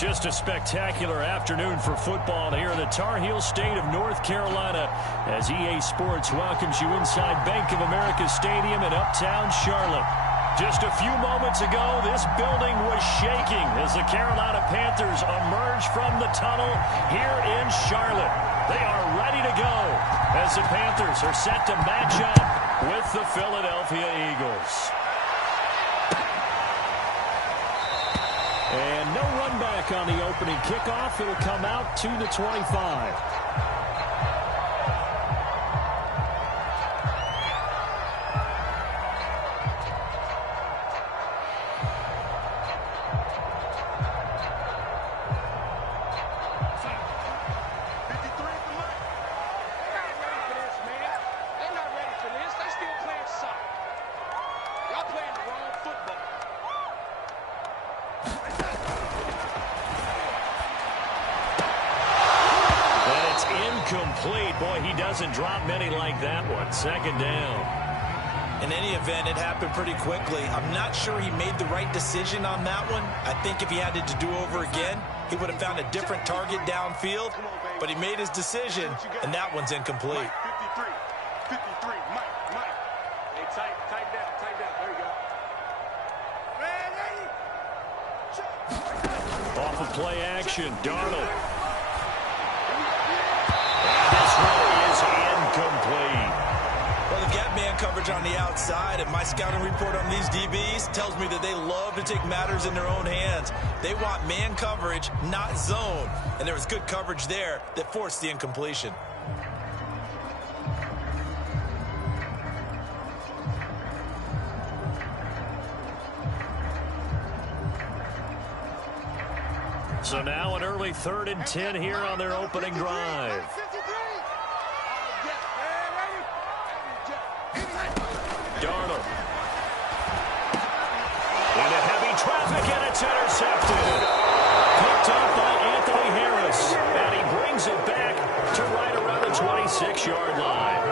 Just a spectacular afternoon for football here in the Tar Heel state of North Carolina as EA Sports welcomes you inside Bank of America Stadium in Uptown Charlotte. Just a few moments ago, this building was shaking as the Carolina Panthers emerge from the tunnel here in Charlotte. They are ready to go as the Panthers are set to match up with the Philadelphia Eagles. And no run back on the opening kickoff. It'll come out to the 25. Complete. Boy, he doesn't drop many like that one. Second down. In any event, it happened pretty quickly. I'm not sure he made the right decision on that one. I think if he had to do over again, he would have found a different target downfield. But he made his decision, and that one's incomplete. 53, Mike. Hey, tight down. There you go. Off of play action, Darnold. This one is incomplete. Well, they've got man coverage on the outside, and my scouting report on these DBs tells me that they love to take matters in their own hands. They want man coverage, not zone. And there was good coverage there that forced the incompletion. So now an early 3rd and 10 here on their opening drive. Darnold. Into heavy traffic, and it's intercepted. Picked up by Anthony Harris. And he brings it back to right around the 26-yard line.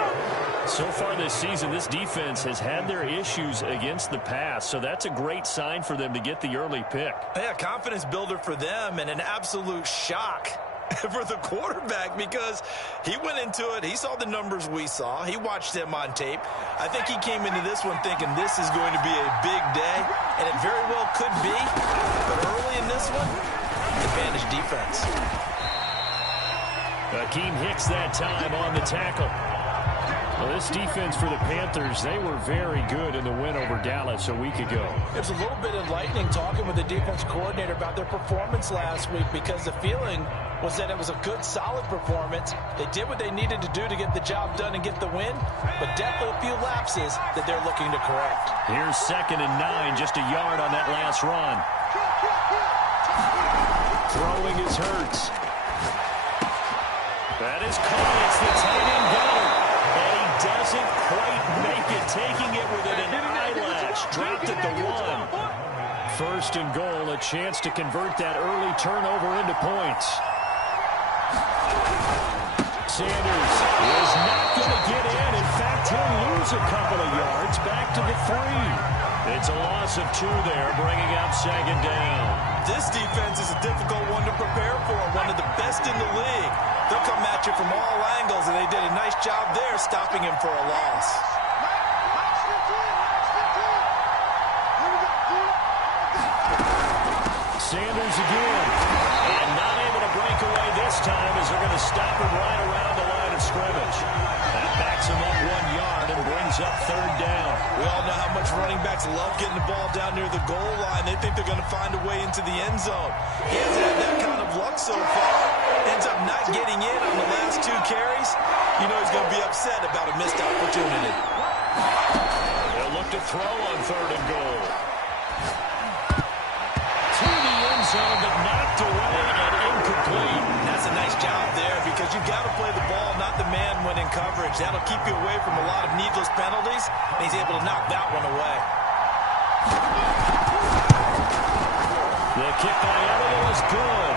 So far this season, this defense has had their issues against the pass, so that's a great sign for them to get the early pick. Yeah, confidence builder for them and an absolute shock for the quarterback because he went into it. He saw the numbers we saw. He watched them on tape. I think he came into this one thinking this is going to be a big day, and it very well could be. But early in this one, advantage defense. Akeem Hicks that time on the tackle. Well, this defense for the Panthers, they were very good in the win over Dallas a week ago. It was a little bit enlightening talking with the defense coordinator about their performance last week because the feeling was that it was a good, solid performance. They did what they needed to do to get the job done and get the win, but definitely a few lapses that they're looking to correct. Here's 2nd and 9, just a yard on that last run. Throwing is Hurts. That is caught. It's the tight end Goddard. And he doesn't quite make it, taking it within an eyelash. Dropped at the 1. 1st and goal, a chance to convert that early turnover into points. Sanders is not going to get in. In fact, he'll lose a couple of yards back to the 3. It's a loss of 2 there, bringing up 2nd down. This defense is a difficult one to prepare for, one of the best in the league. They'll come at you from all angles, and they did a nice job there stopping him for a loss. Sanders again, and not able to break away this time as they're going to stop him right around the line of scrimmage. That backs him up 1 yard and brings up 3rd down. We all know how much running backs love getting the ball down near the goal line. They think they're going to find a way into the end zone. He hasn't had that kind of luck so far. Ends up not getting in on the last 2 carries. You know he's going to be upset about a missed opportunity. They'll look to throw on 3rd and goal. To the end zone, but knocked away and incomplete. That's a nice job there because you've got to play the ball, not the man when in coverage. That'll keep you away from a lot of needless penalties, and he's able to knock that one away. The kick by Elliott is good.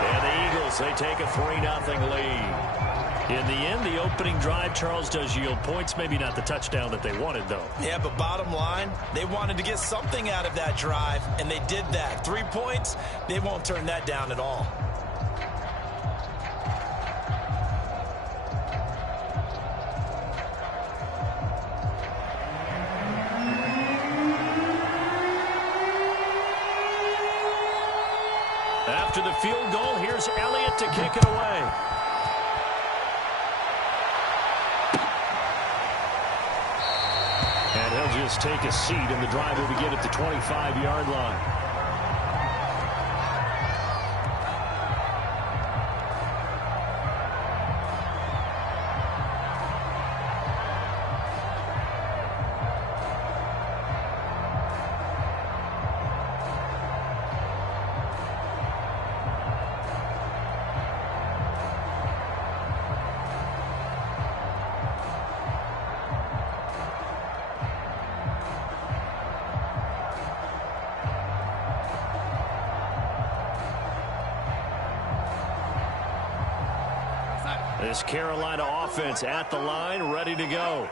And the Eagles, they take a 3-0 lead. In the end, the opening drive, Charles, does yield points. Maybe not the touchdown that they wanted, though. Yeah, but bottom line, they wanted to get something out of that drive, and they did that. 3 points, they won't turn that down at all. After the field goal, here's Elliott to kick it away. And he'll just take a seat, and the drive will begin at the 25-yard line. This Carolina offense at the line, ready to go.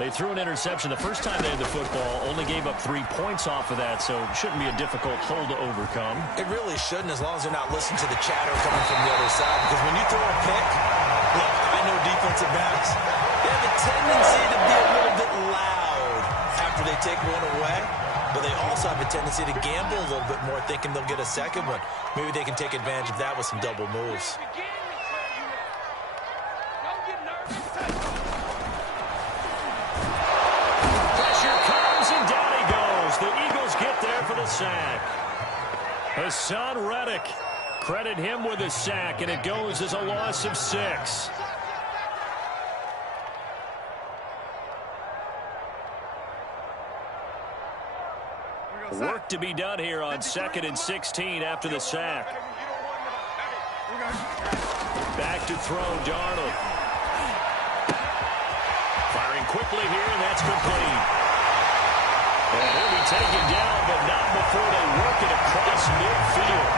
They threw an interception the first time they had the football, only gave up 3 points off of that, so it shouldn't be a difficult hole to overcome. It really shouldn't, as long as they're not listening to the chatter coming from the other side, because when you throw a pick, look, I know defensive backs, they have a tendency to be a little bit loud after they take one away, but they also have a tendency to gamble a little bit more, thinking they'll get a second one. Maybe they can take advantage of that with some double moves. Sack. Hassan Reddick, credit him with a sack, and it goes as a loss of 6. Work to be done here on 2nd and 16 after the sack. Back to throw, Darnold. Firing quickly here, and that's complete. And he'll be taken down, but not before they work it across midfield.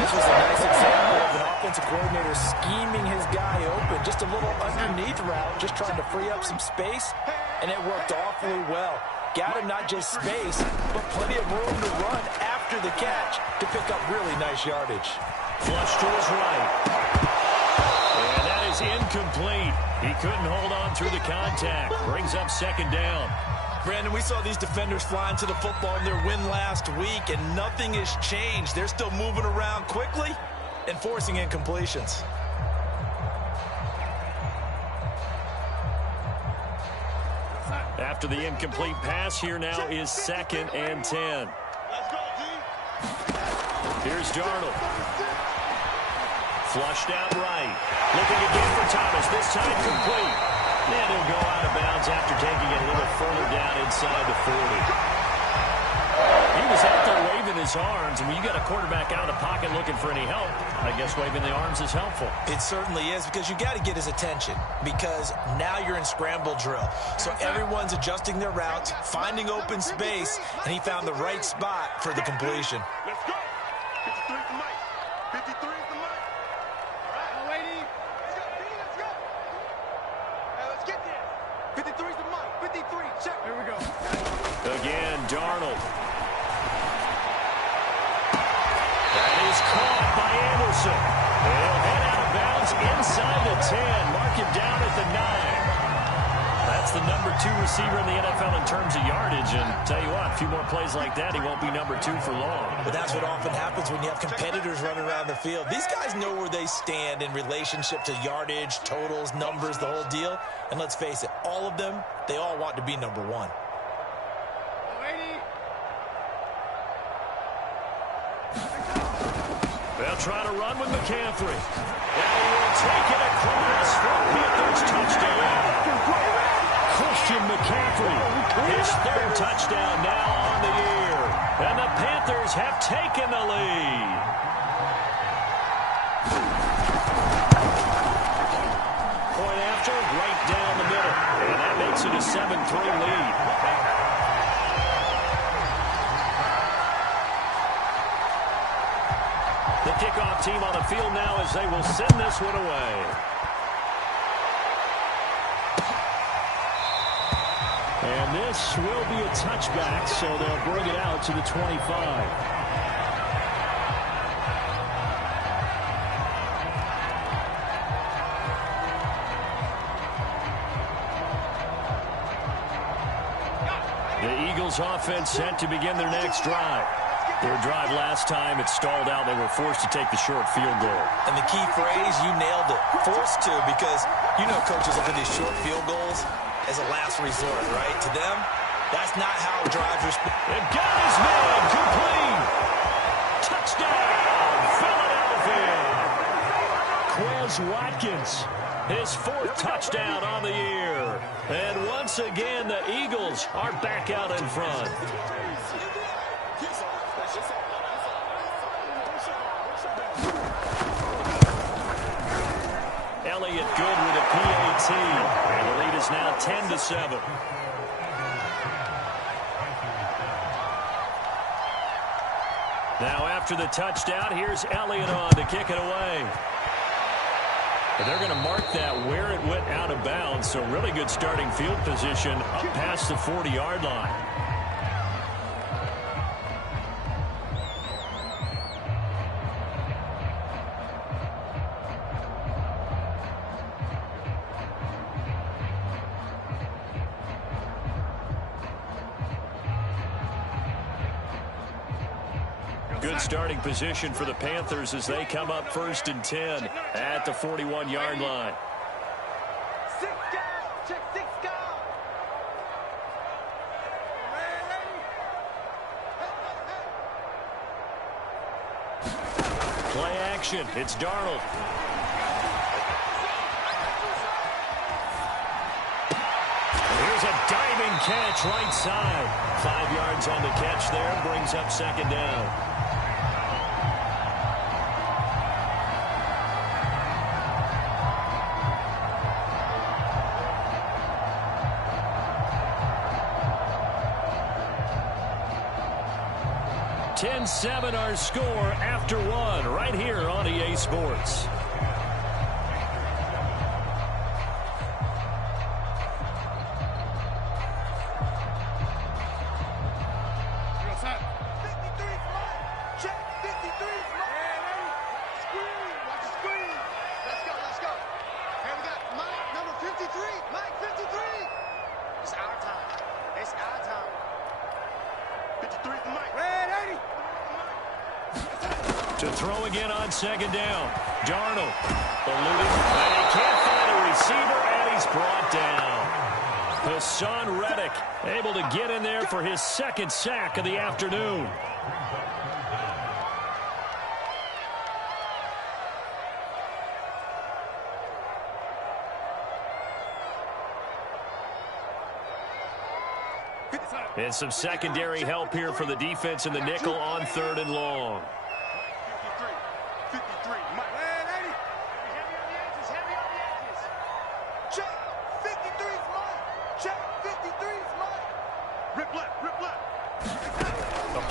This was a nice example of an offensive coordinator scheming his guy open. Just a little underneath route, just trying to free up some space, and it worked awfully well. Got him not just space, but plenty of room to run after the catch to pick up really nice yardage. Flush to his right. And that is incomplete. He couldn't hold on through the contact. Brings up 2nd down. Brandon, we saw these defenders flying to the football in their win last week, and nothing has changed. They're still moving around quickly and forcing incompletions. After the incomplete pass, here now is 2nd and 10. Here's Darnold. Flushed out right. Looking again for Thomas, this time complete. And he'll go out of bounds after taking it a little further down inside the 40. He was out there waving his arms, and when you got a quarterback out of the pocket looking for any help, I guess waving the arms is helpful. It certainly is, because you got to get his attention, because now you're in scramble drill. So everyone's adjusting their routes, finding open space, and he found the right spot for the completion. Let's go. 53 is the mic. 53 is the mic. All right, lady. Let's go, D. Let's go. Hey, let's get this. 53 is the mic. 53. Check. Here we go. Again, Darnold. That is caught by Anderson. He'll head out of bounds inside the 10. Mark him down at the 9. That's the number 2 receiver in the NFL in terms of yardage. And tell you what, a few more plays like that, he won't be number 2 for long. But that's what often happens when you have competitors running around the field. These guys know where they stand in relationship to yardage, totals, numbers, the whole deal. And let's face it, all of them, they all want to be number 1. They'll try to run with McCaffrey. And he will take it across for Panthers touchdown. Christian McCaffrey, his 3rd touchdown now on the year. And the Panthers have taken the lead. Point after, right down the middle. And that makes it a 7-3 lead. The kickoff team on the field now as they will send this one away. And this will be a touchback, so they'll bring it out to the 25. The Eagles offense set to begin their next drive. Their drive last time, it stalled out. They were forced to take the short field goal. And the key phrase, you nailed it. Forced to, because you know coaches look at these short field goals as a last resort, right? To them, that's not how drives are. They've got his man complete. Touchdown, Philadelphia. Quez Watkins, his fourth touchdown on the year. And once again, the Eagles are back out in front. Elliott good with a PAT. And the lead is now 10-7. Now after the touchdown, here's Elliott on to kick it away. But they're going to mark that where it went out of bounds, so really good starting field position up past the 40-yard line. Good starting position for the Panthers as they come up 1st and 10 at the 41-yard line. Play action. It's Darnold. Here's a diving catch right side. 5 yards on the catch there. Brings up 2nd down. Seven our score after one right here on EA Sports. To throw again on 2nd down. Darnold eluding, and he can't find a receiver, and he's brought down. Hassan Reddick able to get in there for his 2nd sack of the afternoon. And some secondary help here for the defense in the nickel on 3rd and long.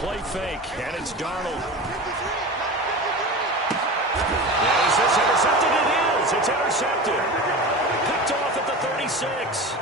Play fake, and it's Darnold. Is this intercepted? It is. It's intercepted. Picked off at the 36.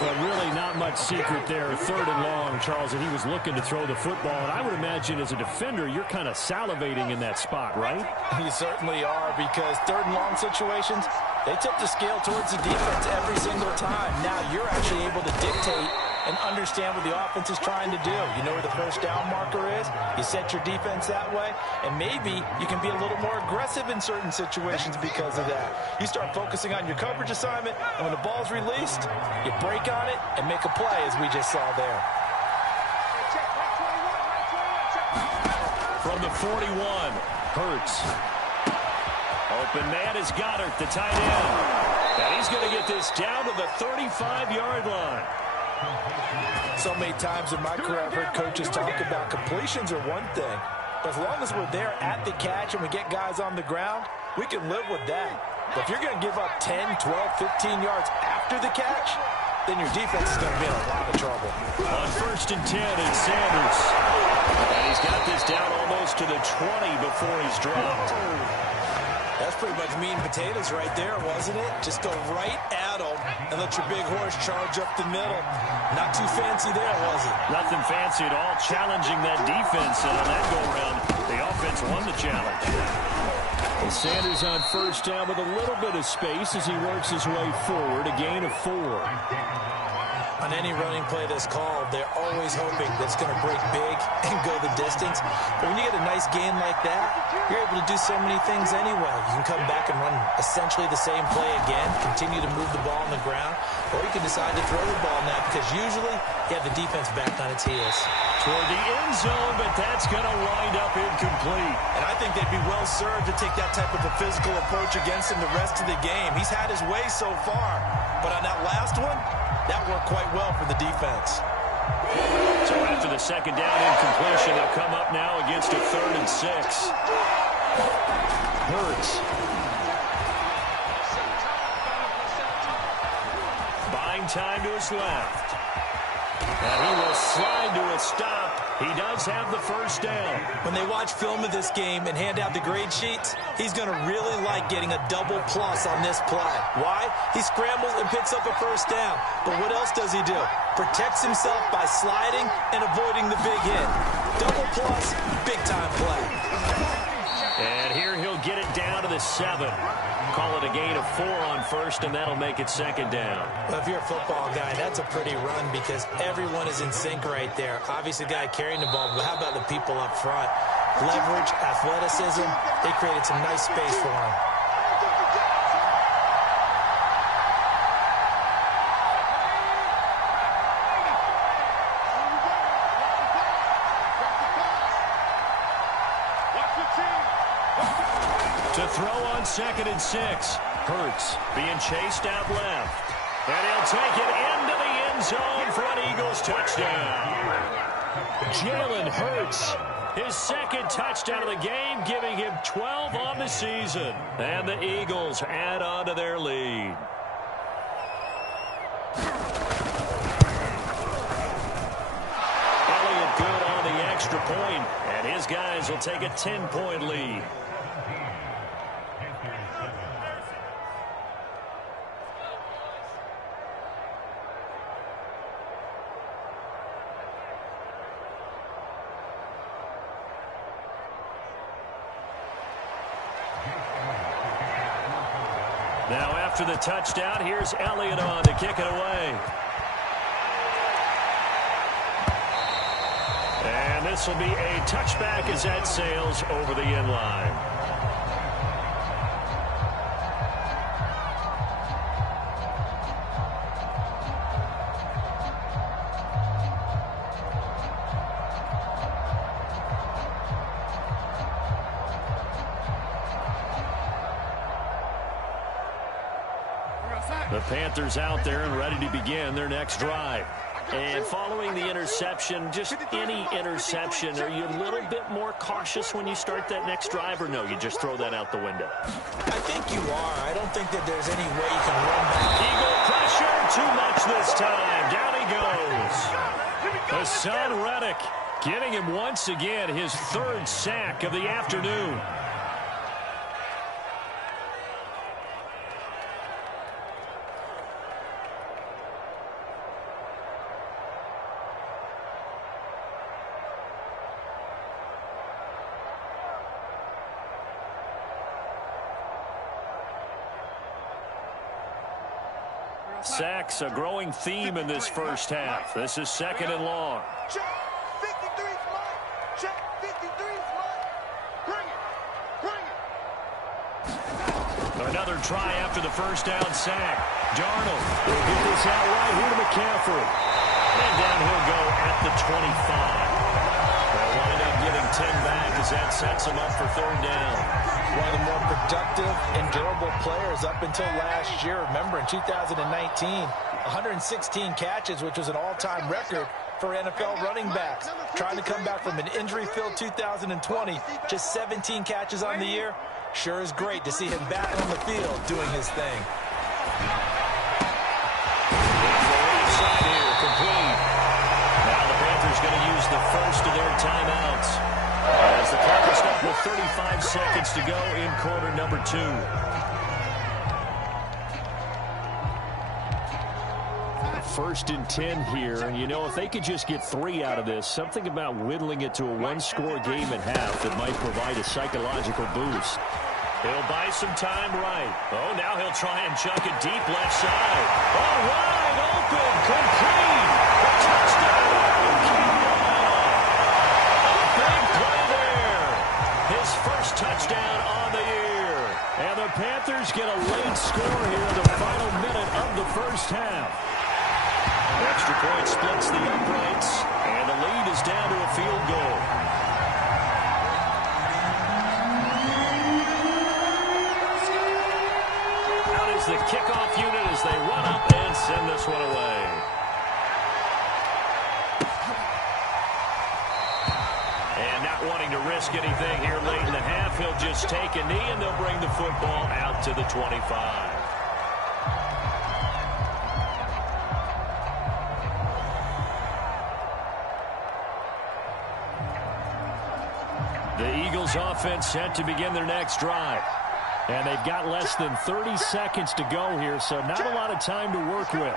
But really not much secret there. 3rd and long, Charles, and he was looking to throw the football. And I would imagine as a defender, you're kind of salivating in that spot, right? You certainly are, because 3rd and long situations, they tip the scale towards the defense every single time. Now you're actually able to dictate and understand what the offense is trying to do. You know where the 1st down marker is. You set your defense that way, and maybe you can be a little more aggressive in certain situations because of that. You start focusing on your coverage assignment, and when the ball's released, you break on it and make a play, as we just saw there. From the 41, Hurts. Open man is Goddard, the tight end. And he's going to get this down to the 35-yard line. So many times in my career I've heard coaches talk about completions are one thing, but as long as we're there at the catch and we get guys on the ground, we can live with that. But if you're going to give up 10, 12, 15 yards after the catch, then your defense is going to be in a lot of trouble. On 1st and 10, it's Sanders. And he's got this down almost to the 20 before he's dropped. That's pretty much meat and potatoes right there, wasn't it? Just go right at him and let your big horse charge up the middle. Not too fancy there, was it? Nothing fancy at all, challenging that defense. And on that go-around, the offense won the challenge. Well, Sanders on first down with a little bit of space as he works his way forward, a gain of 4. On any running play that's called, they're always hoping that it's going to break big and go the distance. But when you get a nice gain like that, you're able to do so many things anyway. You can come back and run essentially the same play again, continue to move the ball on the ground, or you can decide to throw the ball now because usually you have the defense back on its heels. Toward the end zone, but that's going to wind up incomplete. And I think they'd be well served to take that type of a physical approach against him the rest of the game. He's had his way so far, but on that last one, that worked quite well for the defense. So after the second down incompletion, they'll come up now against a 3rd and 6. Hurts. Buying time to his left. And he will slide to a stop. He does have the first down. When they watch film of this game and hand out the grade sheets, he's going to really like getting a double plus on this play. Why? He scrambles and picks up a first down. But what else does he do? Protects himself by sliding and avoiding the big hit. Double plus, big time play. And here he'll get it down to the 7. Call it a gain of 4 on first, and that'll make it second down. Well, if you're a football guy, that's a pretty run because everyone is in sync right there. Obviously, the guy carrying the ball, but how about the people up front? Leverage, athleticism, they created some nice space for him. To throw on 2nd and 6. Hurts being chased out left. And he'll take it into the end zone for an Eagles touchdown. Jalen Hurts, his 2nd touchdown of the game, giving him 12 on the season. And the Eagles add on to their lead. Elliott good on the extra point, and his guys will take a 10-point lead. Now after the touchdown, here's Elliott on to kick it away. And this will be a touchback as that sails over the end line. The Panthers out there and ready to begin their next drive. And following the interception, just any interception, are you a little bit more cautious when you start that next drive, or no, you just throw that out the window? I think you are. I don't think that there's any way you can run back. Eagle pressure, too much this time. Down he goes. Hassan Reddick giving him once again his 3rd sack of the afternoon. Sacks, a growing theme in this first half. This is 2nd and long. Check. 53's mine. Check. 53's mine. Bring it. Bring it. Another try after the first down sack. Darnold will get this out right here to McCaffrey. And down he'll go at the 25. They'll wind up getting 10 back as that sets him up for 3rd down. One of the more productive and durable players up until last year. Remember, in 2019, 116 catches, which was an all-time record for NFL running backs. Trying to come back from an injury-filled 2020, just 17 catches on the year. Sure is great to see him back on the field doing his thing. Now the Panthers going to use is the first of their timeouts. As the clock is stopped with 35 seconds to go in quarter number 2. First and 10 here, and you know, if they could just get 3 out of this, something about whittling it to a one-score game at half that might provide a psychological boost. He'll buy some time right. Oh, now he'll try and chuck it deep left side. Oh, wide open, complete. A touchdown. A big play there. His first touchdown on the year. And the Panthers get a late score here in the final minute of the first half. Extra point splits the uprights, and the lead is down to a field goal. Out is the kickoff unit as they run up and send this one away. And not wanting to risk anything here late in the half, he'll just take a knee, and they'll bring the football out to the 25. The Eagles offense set to begin their next drive. And they've got less than 30 seconds to go here, so not a lot of time to work with.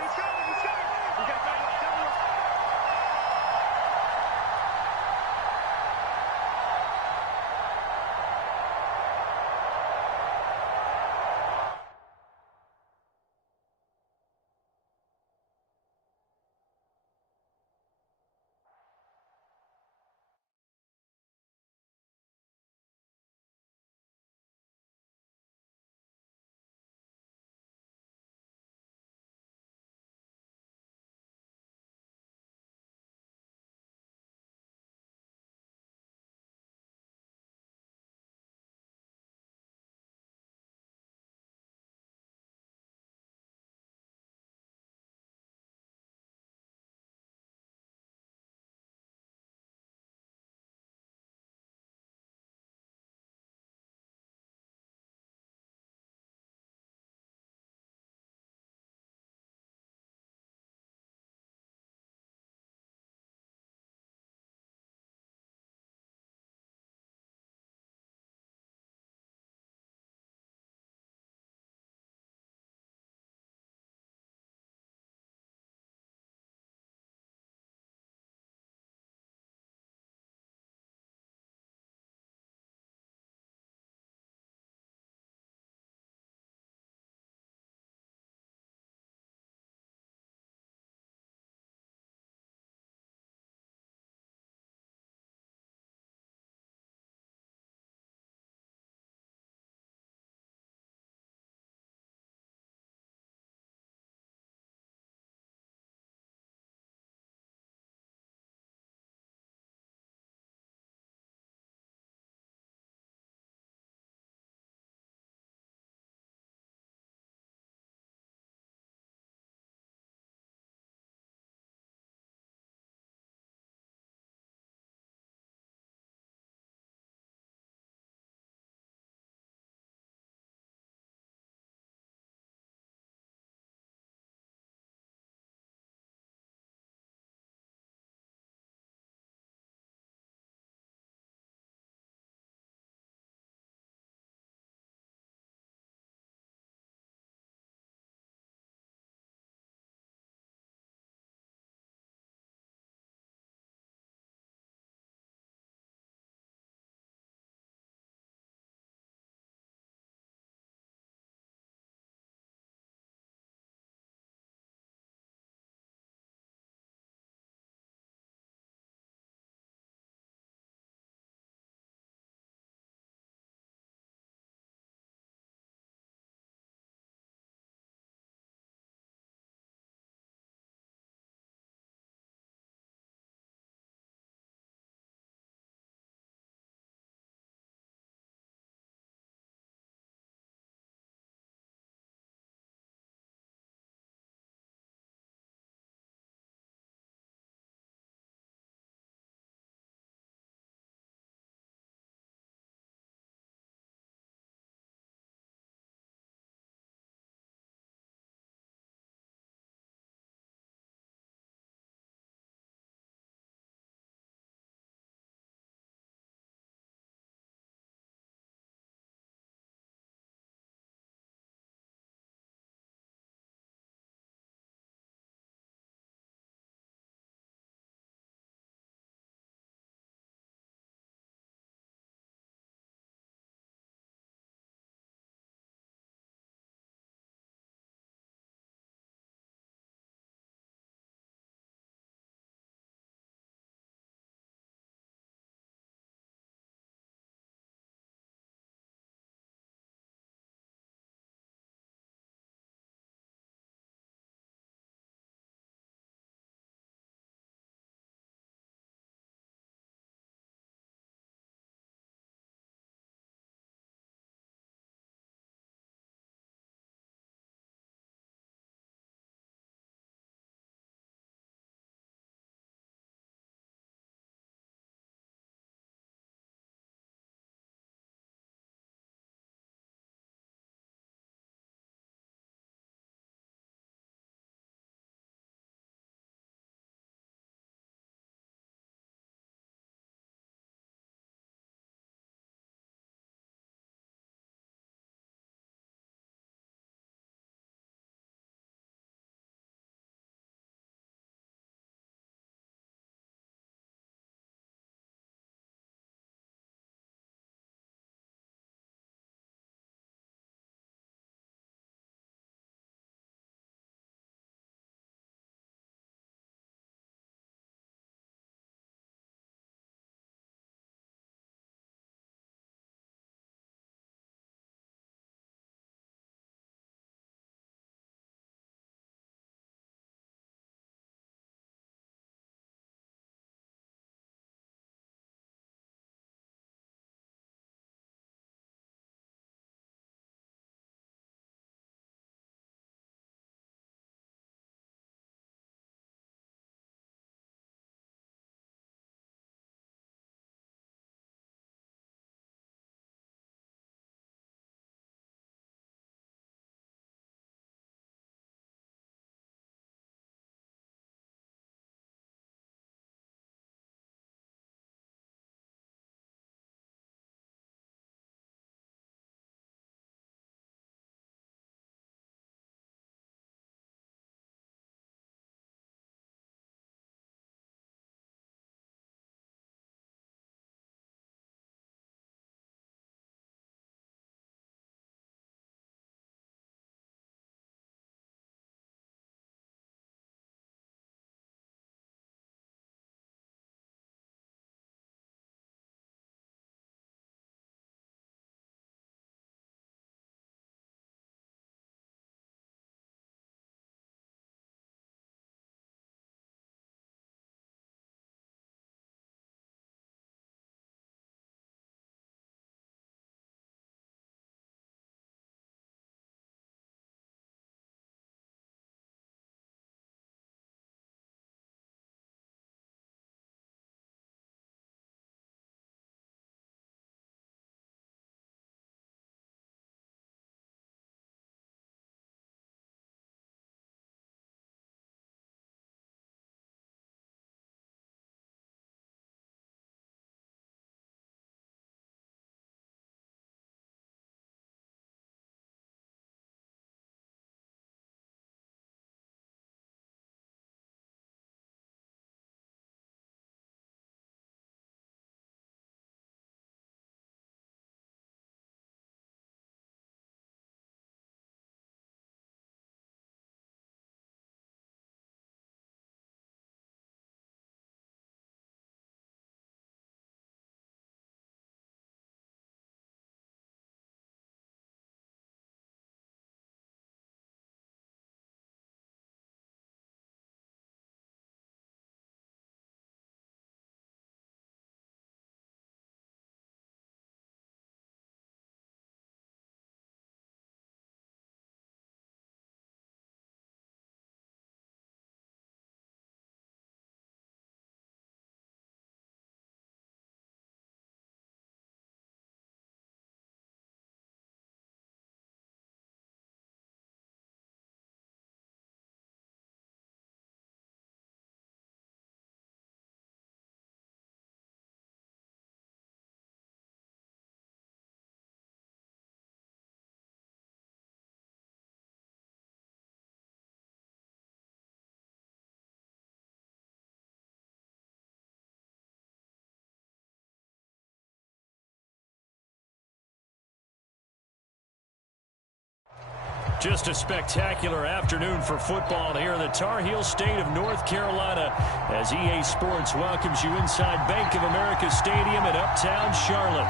Just a spectacular afternoon for football here in the Tar Heel state of North Carolina as EA Sports welcomes you inside Bank of America Stadium in uptown Charlotte.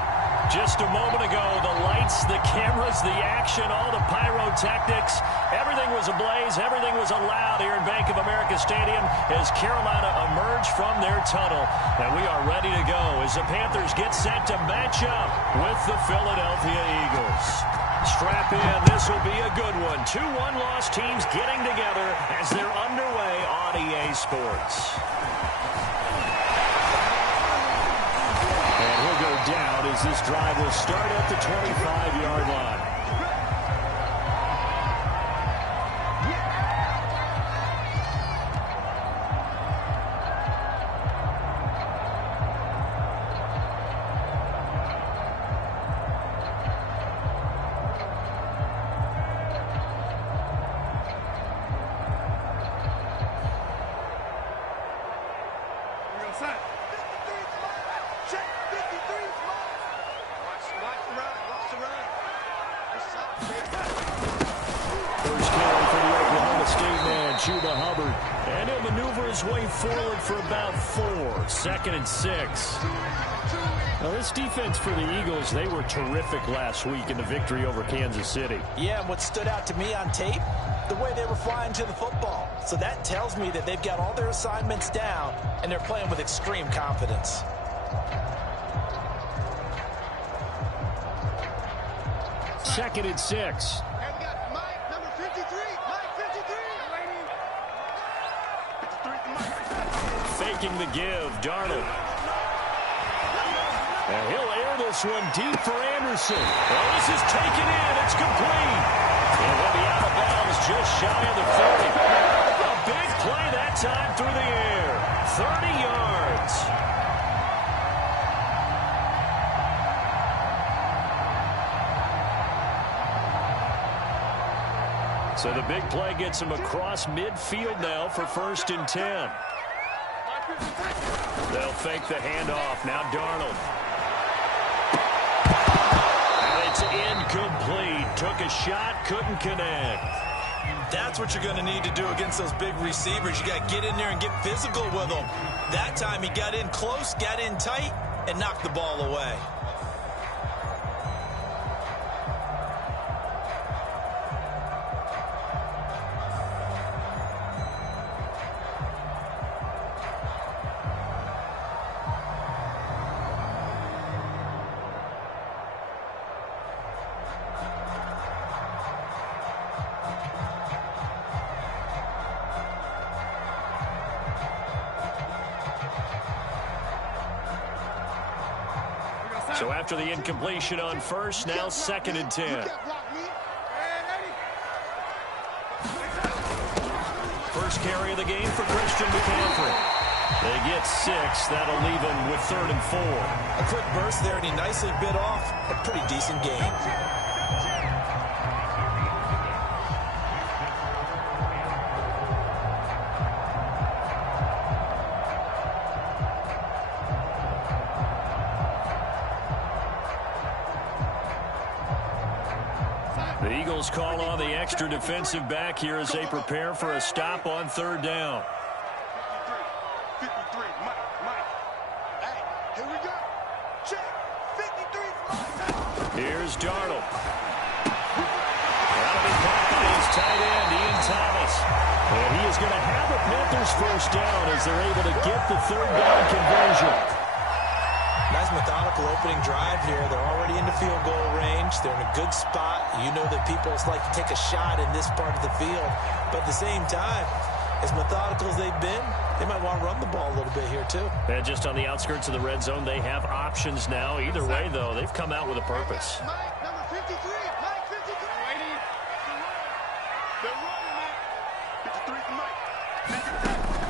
Just a moment ago, the lights, the cameras, the action, all the pyrotechnics, everything was ablaze, everything was allowed here in Bank of America Stadium as Carolina emerged from their tunnel. And we are ready to go as the Panthers get set to match up with the Philadelphia Eagles. Strap in, this will be a good one. 2 one-loss teams getting together as they're underway on EA Sports. And he'll go down as this drive will start at the 25-yard line. And he'll maneuver his way forward for about 4. 2nd and 6. Now, this defense for the Eagles, they were terrific last week in the victory over Kansas City. Yeah, and what stood out to me on tape, the way they were flying to the football. So that tells me that they've got all their assignments down, and they're playing with extreme confidence. Second and 6. Faking the give, Darnold. And he'll air this one deep for Anderson. Well, this is taken in. It's complete. And he'll be out of bounds just shy of the 30. A big play that time through the air. 30 yards. So the big play gets him across midfield now for 1st and 10. They'll fake the handoff. Now Darnold. And it's incomplete. Took a shot, couldn't connect. That's what you're going to need to do against those big receivers. You got to get in there and get physical with them. That time he got in close, got in tight, and knocked the ball away. So after the incompletion on 1st, now 2nd and 10. First carry of the game for Christian McCaffrey. They get 6. That'll leave him with 3rd and 4. A quick burst there, and he nicely bit off a pretty decent game. The Eagles call on the extra defensive back here as they prepare for a stop on 3rd down. 53, Mike. Hey, here we go. Check. 53. Here's Darnold. That'll be caught by his tight end, Ian Thomas. And he is going to have the Panthers 1st down as they're able to get the 3rd down conversion. Nice methodical opening drive here. They're already in the field goal range. They're in a good spot. You know that people like to take a shot in this part of the field. But at the same time, as methodical as they've been, they might want to run the ball a little bit here too. And just on the outskirts of the red zone, they have options now. Either way, though, they've come out with a purpose. Mike, number 53. Mike, 53. They're running, man. 53 to Mike.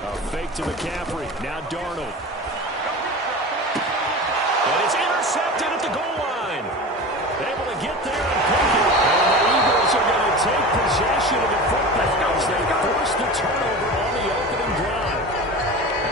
A fake to McCaffrey. Now Darnold. And it's intercepted at the goal line. Able to get there and pick it. And the Eagles are going to take possession of the football as they force the turnover on the opening drive.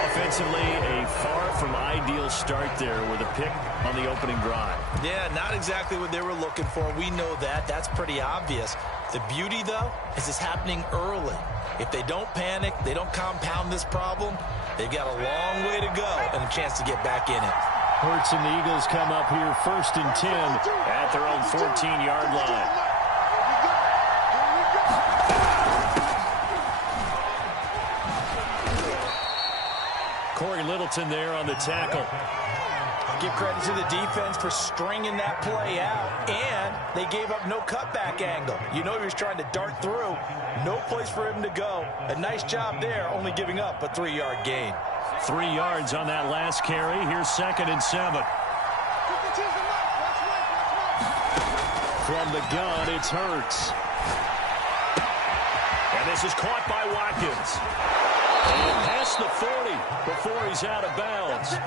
Offensively, a far from ideal start there where the pick on the opening drive. Yeah, not exactly what they were looking for. We know that. That's pretty obvious. The beauty, though, is it's happening early. If they don't panic, they don't compound this problem, they've got a long way to go and a chance to get back in it. Hurts and the Eagles come up here 1st and 10 at their own 14-yard line. Corey Littleton there on the tackle. Give credit to the defense for stringing that play out, and they gave up no cutback angle. You know he was trying to dart through. No place for him to go. A nice job there, only giving up a 3-yard gain. 3 yards on that last carry. Here's 2nd and 7. From the gun, it's Hurts. And this is caught by Watkins. And past the 40 before he's out of bounds.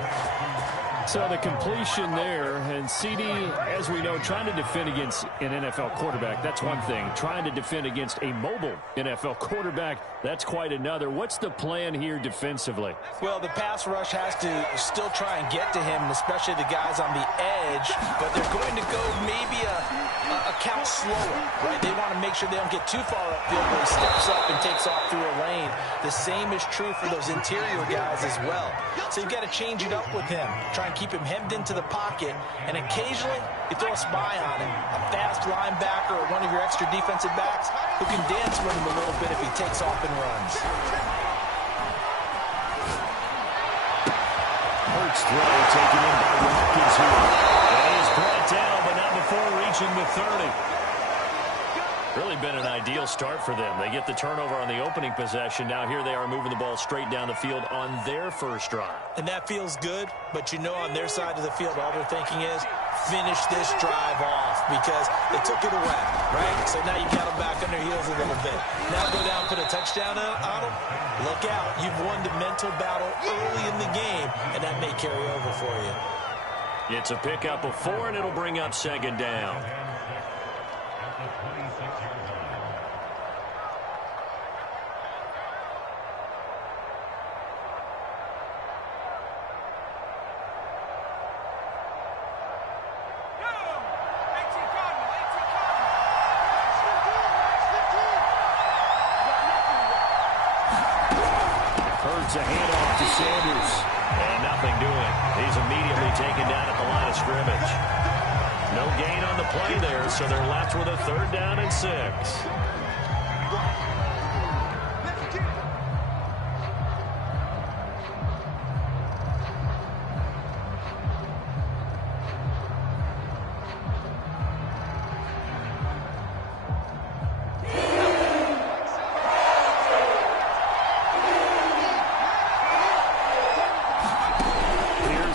So the completion there, and CD, as we know, trying to defend against an NFL quarterback, that's one thing. Trying to defend against a mobile NFL quarterback, that's quite another. What's the plan here defensively? Well, the pass rush has to still try and get to him, and especially the guys on the edge, but they're going to go maybe a count slower, right? They want to make sure they don't get too far upfield where he steps up and takes off through a lane. The same is true for those interior guys as well. So you've got to change it up with him. Try and keep him hemmed into the pocket, and occasionally you throw a spy on him, a fast linebacker or one of your extra defensive backs who can dance with him a little bit if he takes off and runs. Hurts throw taken in by Watkins here. And he is brought down, but not before reaching the 30. Really been an ideal start for them. They get the turnover on the opening possession. Now here they are moving the ball straight down the field on their first drive. And that feels good, but you know on their side of the field all they're thinking is finish this drive off because they took it away, right? So now you got them back on their heels a little bit. Now go down, put a touchdown on them. Look out. You've won the mental battle early in the game, and that may carry over for you. It's a pickup of 4, and it'll bring up 2nd down. A handoff to Sanders. And nothing doing. He's immediately taken down at the line of scrimmage. No gain on the play there, so they're left with a 3rd down and 6.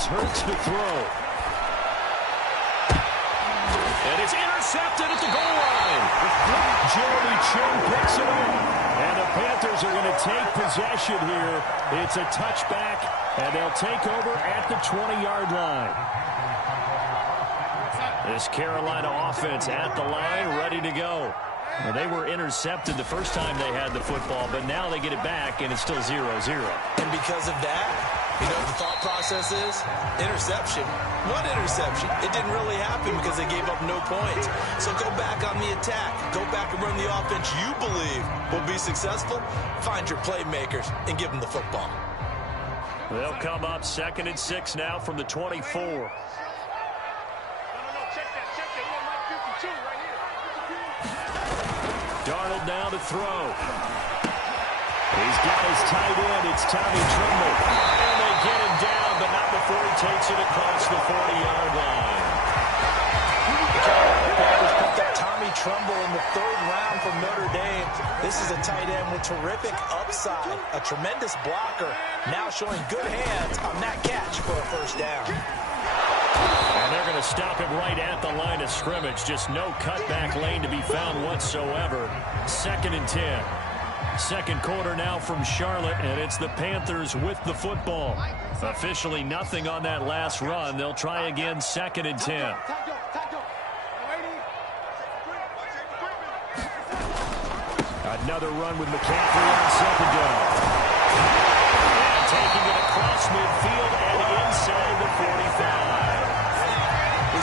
Hurts to throw. And it's intercepted at the goal line. Jeremy Chin picks it up. And the Panthers are going to take possession here. It's a touchback, and they'll take over at the 20-yard line. This Carolina offense at the line, ready to go. Well, they were intercepted the first time they had the football, but now they get it back, and it's still 0-0. And because of that, you know what the thought process is? Interception. What interception? It didn't really happen because they gave up no points. So go back on the attack. Go back and run the offense you believe will be successful. Find your playmakers and give them the football. They'll come up 2nd and 6 now from the 24. Darnold now to throw. He's got his tight end. It's Tommy Tremble. And they get him down, but not before he takes it across the 40-yard line. The Packers picked up Tommy Tremble in the 3rd round from Notre Dame. This is a tight end with terrific upside, a tremendous blocker, now showing good hands on that catch for a 1st down. And they're going to stop him right at the line of scrimmage. Just no cutback lane to be found whatsoever. 2nd and 10. Second quarter now from Charlotte, and it's the Panthers with the football. Officially nothing on that last run. They'll try again 2nd and 10. Another run with McCaffrey on 2nd down. And taking it across midfield and inside the 45.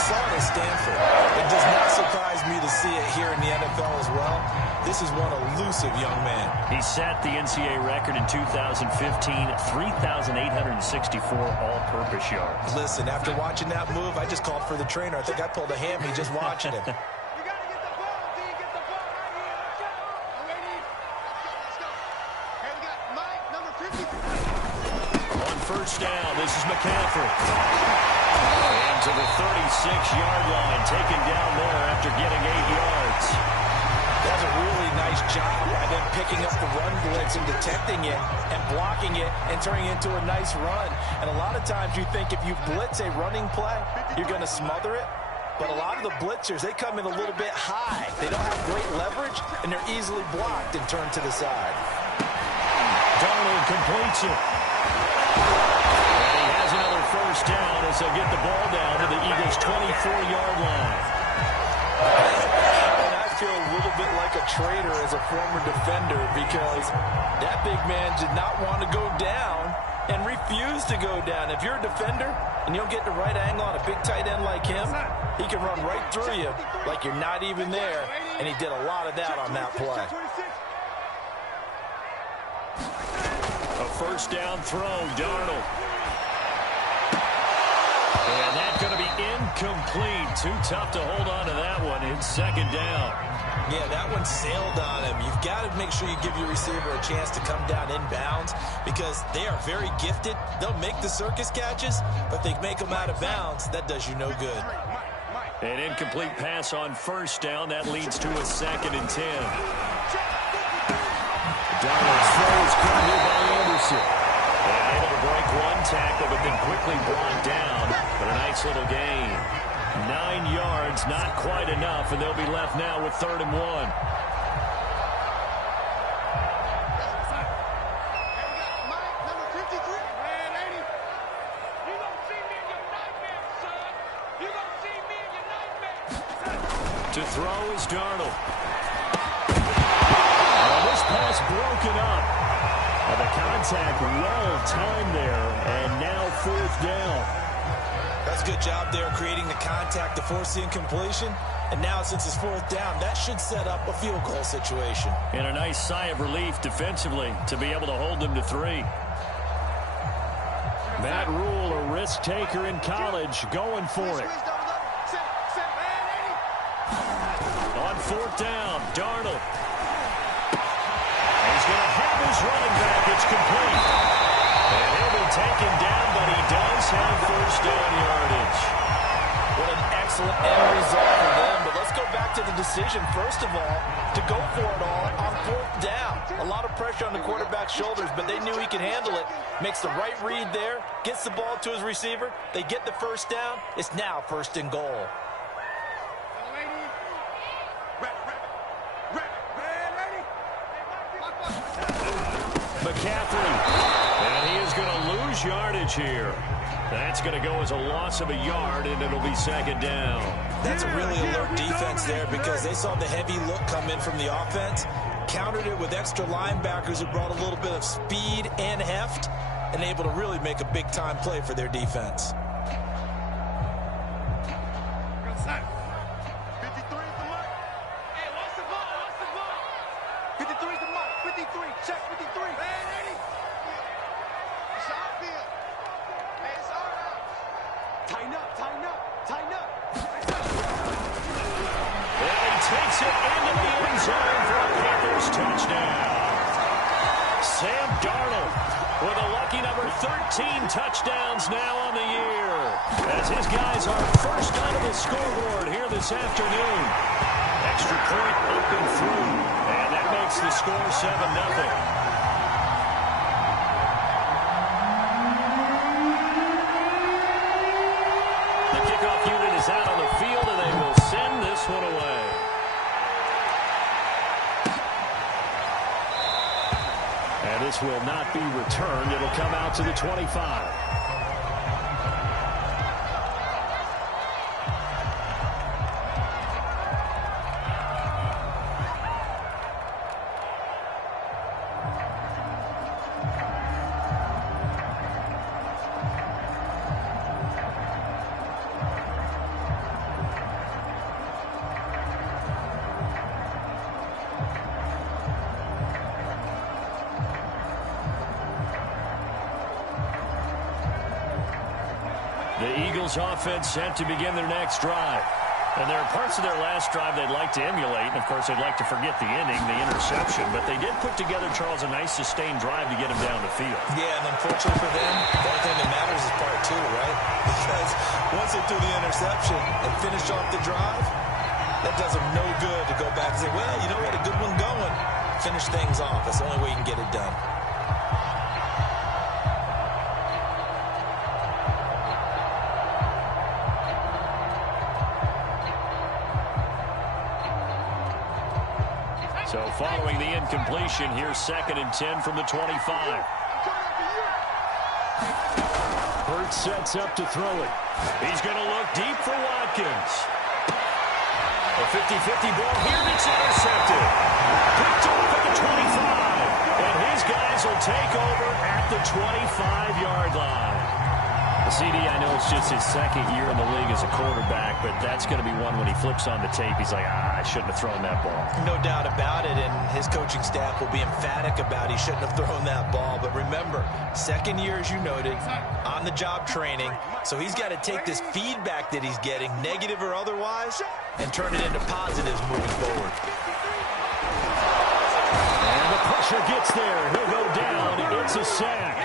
saw it at Stanford. It does not surprise me to see it here in the NFL as well. This is one elusive young man. He set the NCAA record in 2015, 3,864 all-purpose yards. Listen, after watching that move, I just called for the trainer. I think I pulled a hammy just watching him. First down, this is McCaffrey. And to the 36-yard line, taken down there after getting 8 yards. That was a really nice job by them picking up the run blitz and detecting it and blocking it and turning it into a nice run. And a lot of times you think if you blitz a running play, you're going to smother it. But a lot of the blitzers, they come in a little bit high. They don't have great leverage, and they're easily blocked and turned to the side. Darnold completes it. And he has another first down as they'll get the ball down to the Eagles' 24-yard line. And I feel a little bit like a traitor as a former defender because that big man did not want to go down and refused to go down. If you're a defender and you don't get the right angle on a big tight end like him, he can run right through you like you're not even there, and he did a lot of that on that play. A first down throw, Darnold. And that's going to be incomplete. Too tough to hold on to that one. It's second down. Yeah, that one sailed on him. You've got to make sure you give your receiver a chance to come down inbounds because they are very gifted. They'll make the circus catches, but they make them out of bounds. That does you no good. An incomplete pass on first down. That leads to a 2nd and 10. Darnold throws caught here by Anderson. And able to break one tackle, but then quickly brought down. But a nice little gain. 9 yards, not quite enough, and they'll be left now with 3rd and 1. To throw is Darnold. This pass broken up. The contact well timed there, and now 4th down. That's a good job there creating the contact to force the incompletion. And now since it's 4th down, that should set up a field goal situation. And a nice sigh of relief defensively to be able to hold them to 3. Matt Rule, a risk taker in college, going for it. On 4th down, Darnold. He's going to have his running back. It's complete. And he'll be taken down, but he does have first down yardage. What an excellent end result for them. But let's go back to the decision, first of all, to go for it all on 4th down. A lot of pressure on the quarterback's shoulders, but they knew he could handle it. Makes the right read there, gets the ball to his receiver. They get the first down. It's now 1st and goal. McCaffrey, and he is going to lose yardage here. That's going to go as a loss of a yard, and it'll be 2nd down. That's a really alert defense there because they saw the heavy look come in from the offense, countered it with extra linebackers who brought a little bit of speed and heft, and able to really make a big-time play for their defense. 13 touchdowns now on the year as his guys are first onto the scoreboard here this afternoon. Extra point up and through, and that makes the score 7-0. The kickoff unit is out on the field, and they will send this one away. And this will not be returned. It'll come out to the 25. The Eagles offense set to begin their next drive. And there are parts of their last drive they'd like to emulate. And, of course, they'd like to forget the ending, the interception. But they did put together, Charles, a nice sustained drive to get him down the field. Yeah, and unfortunately for them, the only thing that matters is part two, right? Because once they threw the interception and finished off the drive, that does them no good to go back and say, well, you know, we had a good one going. Finish things off. That's the only way you can get it done. So following the incompletion, here's 2nd and 10 from the 25. Hurts sets up to throw it. He's going to look deep for Watkins. A 50-50 ball here, and it's intercepted. Picked off at the 25. And his guys will take over at the 25-yard line. The CD, I know it's just his 2nd year in the league as a quarterback, but that's going to be one when he flips on the tape. He's like, I shouldn't have thrown that ball. No doubt about it, and his coaching staff will be emphatic about he shouldn't have thrown that ball. But remember, 2nd year, as you noted, on-the-job training, so he's got to take this feedback that he's getting, negative or otherwise, and turn it into positives moving forward. And the pressure gets there. He'll go down. It's a sack.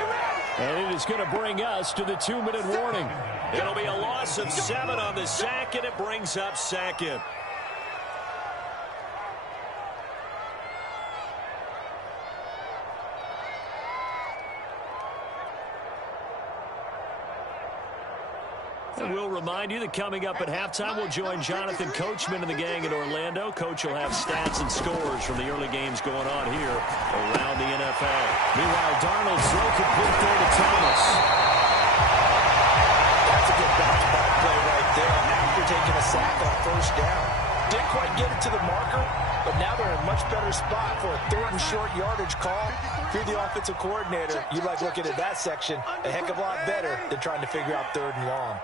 And it is going to bring us to the 2-minute warning. It'll be a loss of 7 on the sack, and it brings up 2nd. And we'll remind you that coming up at halftime, we'll join Jonathan Coachman and the gang in Orlando. Coach will have stats and scores from the early games going on here around the NFL. Meanwhile, Darnold's throw complete there to Thomas. That's a good bounce back play right there after taking a sack on 1st down. Didn't quite get it to the marker, but now they're in a much better spot for a 3rd and short yardage call. If you're the offensive coordinator, you like looking at that section a heck of a lot better than trying to figure out 3rd and long.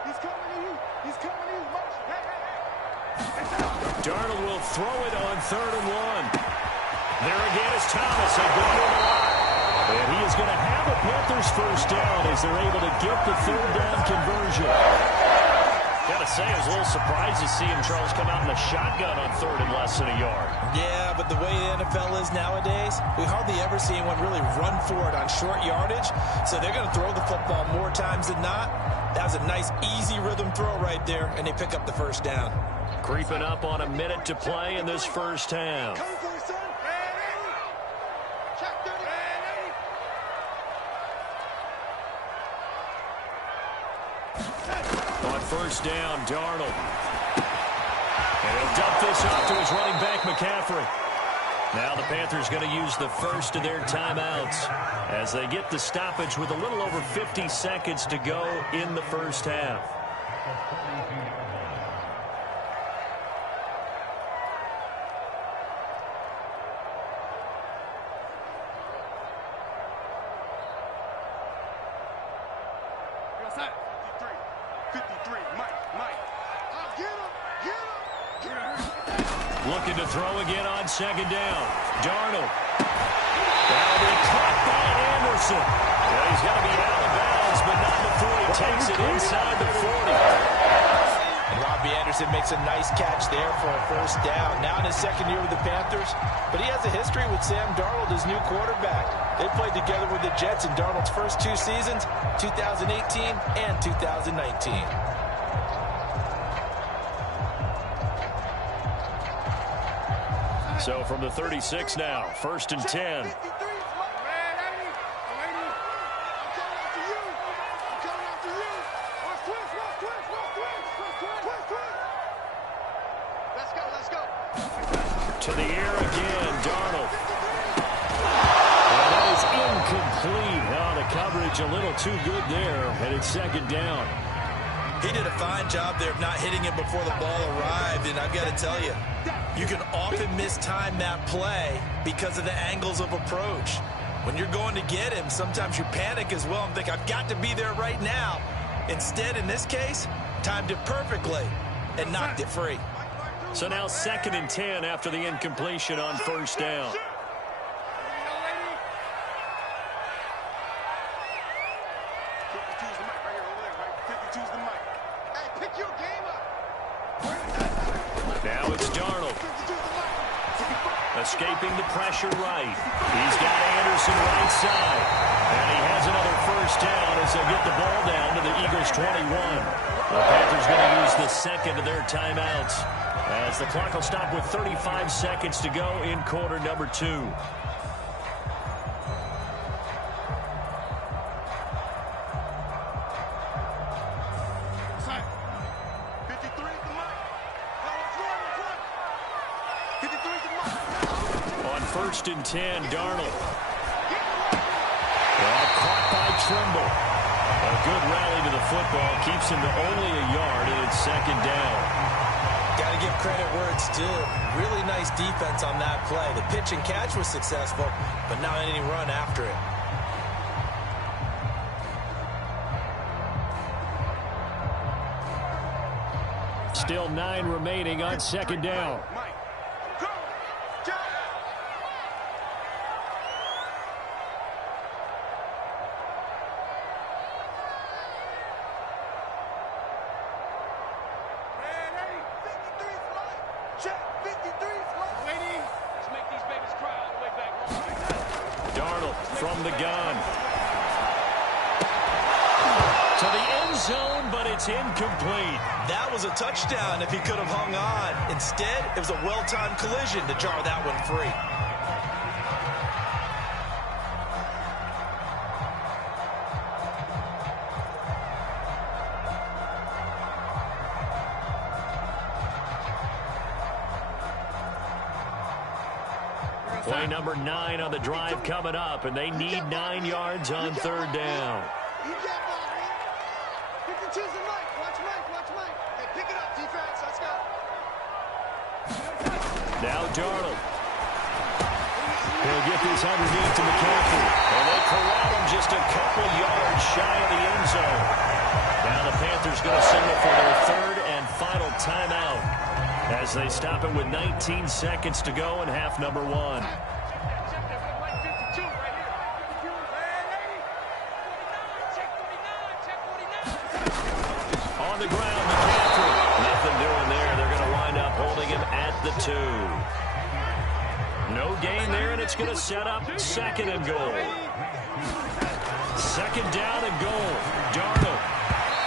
He's coming to you. He's coming to you. Darnold will throw it on 3rd and 1. There again is Thomas. They've got him a lot. And he is going to have a Panthers 1st down as they're able to get the 3rd down conversion. Got to say, I was a little surprised to see him, Charles, come out in a shotgun on 3rd and less than a yard. Yeah, but the way the NFL is nowadays, we hardly ever see anyone really run for it on short yardage. So they're going to throw the football more times than not. That was a nice, easy rhythm throw right there, and they pick up the 1st down. Creeping up on a minute to play in this 1st half. On 1st down, Darnold. And he'll dump this off to his running back, McCaffrey. Now the Panthers going to use the first of their timeouts as they get the stoppage with a little over 50 seconds to go in the 1st half. Looking to throw again on 2nd down. Darnold. That'll be caught by Anderson. Well, he's going to be out of bounds, but not before he takes it inside the 40. And Robbie Anderson makes a nice catch there for a 1st down. Now in his 2nd year with the Panthers, but he has a history with Sam Darnold, his new quarterback. They played together with the Jets in Darnold's first 2 seasons, 2018 and 2019. So from the 36 now, 1st and 10. To the air again, Darnold. And that is incomplete. Oh, the coverage a little too good there, and it's 2nd down. He did a fine job there of not hitting him before the ball arrived, and I've got to tell you, you can often mistime that play because of the angles of approach. When you're going to get him, sometimes you panic as well and think, I've got to be there right now. Instead, in this case, timed it perfectly and knocked it free. So now 2nd and 10 after the incompletion on 1st down. Escaping the pressure right. He's got Anderson right side. And he has another first down as they get the ball down to the Eagles' 21. The Panthers going to use the second of their timeouts, as the clock will stop with 35 seconds to go in quarter number 2. On 1st and 10, Darnold. Caught by Trimble. A good rally to the football keeps him to only a yard, and it's 2nd down. Got to give credit where it's due. Really nice defense on that play. The pitch and catch was successful, but not any run after it. Still 9 remaining on 2nd down. Darnold from the gun. To the end zone, but it's incomplete. That was a touchdown if he could have hung on. Instead, it was a well-timed collision to jar that one free. Play number 9 on the drive coming up, and they need 9 yards on 3rd down. Now Darnold. He'll get this underneath to McCaffrey. And they corral him just a couple yards shy of the end zone. Now the Panthers going to signal for their 3rd and final timeout, as they stop it with 19 seconds to go in half number 1. On the ground, McCaffrey. Nothing doing there. They're going to wind up holding him at the 2. No gain there, and it's going to set up 2nd and goal. 2nd down and goal. Darnold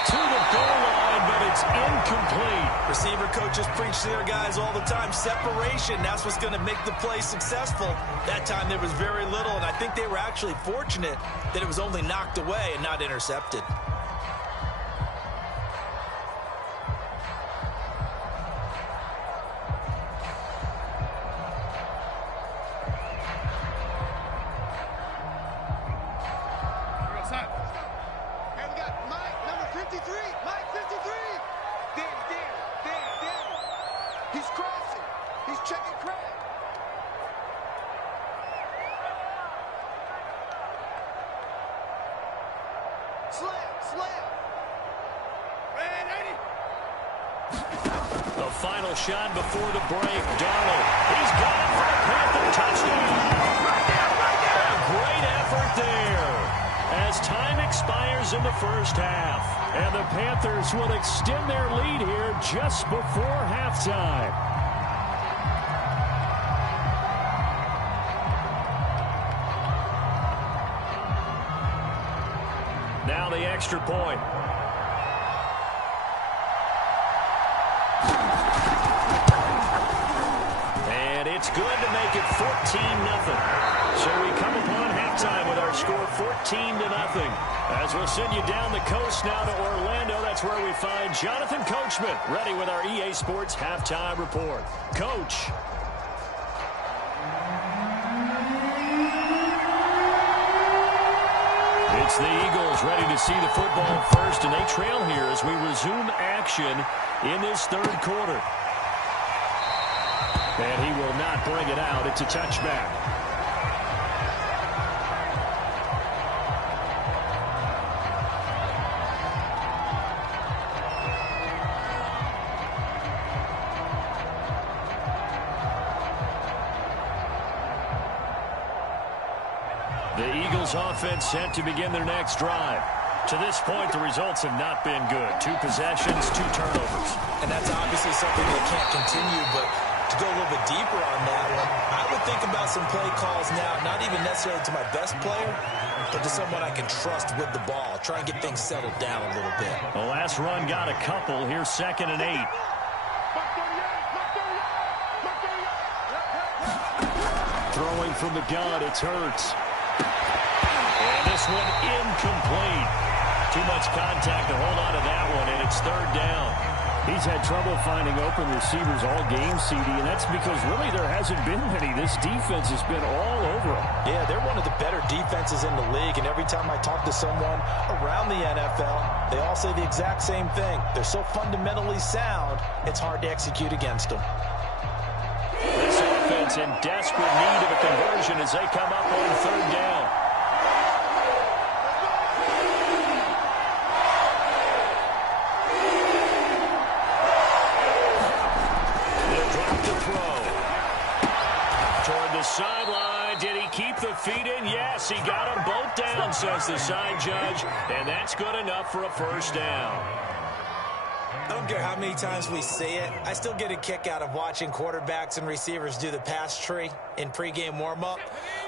to the goal line, but it's incomplete. Receiver coaches preach to their guys all the time. Separation, that's what's going to make the play successful. That time there was very little, and I think they were actually fortunate that it was only knocked away and not intercepted. The final shot before the break. Darnold. He's got it for the Panther touchdown. A great effort there as time expires in the first half. And the Panthers will extend their lead here just before halftime. Now the extra point. And it's good to make it 14-0. So we come upon halftime with our score 14-0. As we'll send you down the coast now to Orlando, that's where we find Jonathan Coachman ready with our EA Sports halftime report. Coach. It's the Eagles ready to see the football first, and they trail here as we resume action in this 3rd quarter. And he will not bring it out. It's a touchback. The Eagles offense set to begin their next drive. To this point, the results have not been good. 2 possessions, 2 turnovers. And that's obviously something that can't continue, but to go a little bit deeper on that one, I would think about some play calls now, not even necessarily to my best player, but to someone I can trust with the ball. Try and get things settled down a little bit. The last run got a couple. Here's 2nd and 8. Throwing from the gun, it's Hurts. And this one incomplete. Too much contact to hold on to that one, and it's 3rd down. He's had trouble finding open receivers all game, CD, and that's because really there hasn't been many. This defense has been all over him. Yeah, they're one of the better defenses in the league, and every time I talk to someone around the NFL, they all say the exact same thing. They're so fundamentally sound, it's hard to execute against them. This offense in desperate need of a conversion as they come up on 3rd down. Sideline. Did he keep the feet in? Yes, he got them both down, says the side judge, and that's good enough for a 1st down. I don't care how many times we see it. I still get a kick out of watching quarterbacks and receivers do the pass tree in pregame warm-up,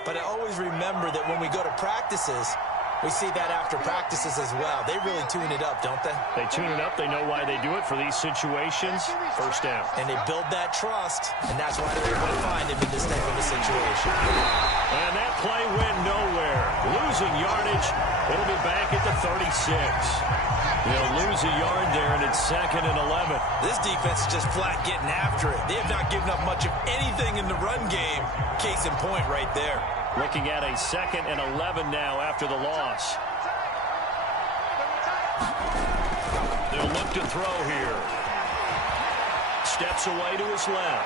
but I always remember that when we go to practices, we see that after practices as well. They really tune it up, don't they? They tune it up. They know why they do it for these situations. 1st down. And they build that trust, and that's why they're able to find him in this type of a situation. And that play went nowhere. Losing yardage. It'll be back at the 36. They'll lose a yard there, and it's 2nd and 11. This defense is just flat getting after it. They have not given up much of anything in the run game. Case in point right there. Looking at a 2nd and 11 now after the loss. They'll look to throw here. Steps away to his left.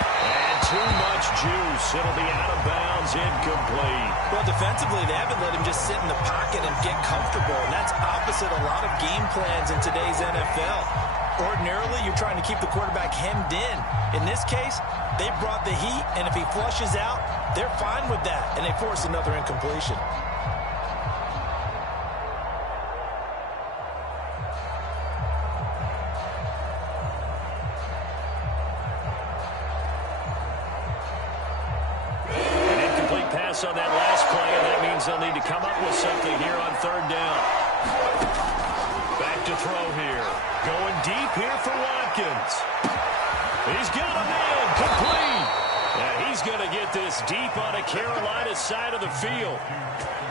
And too much juice. It'll be out of bounds, incomplete. Well, defensively, they haven't let him just sit in the pocket and get comfortable. And that's opposite a lot of game plans in today's NFL. Ordinarily, you're trying to keep the quarterback hemmed in. In this case, they brought the heat, and if he flushes out, they're fine with that, and they force another incompletion. An incomplete pass on that last play, and that means they'll need to come up with something here on 3rd down. Back to throw here. Going deep here for Watkins. He's got him in. Complete. Yeah, he's going to get this deep on a Carolina side of the field.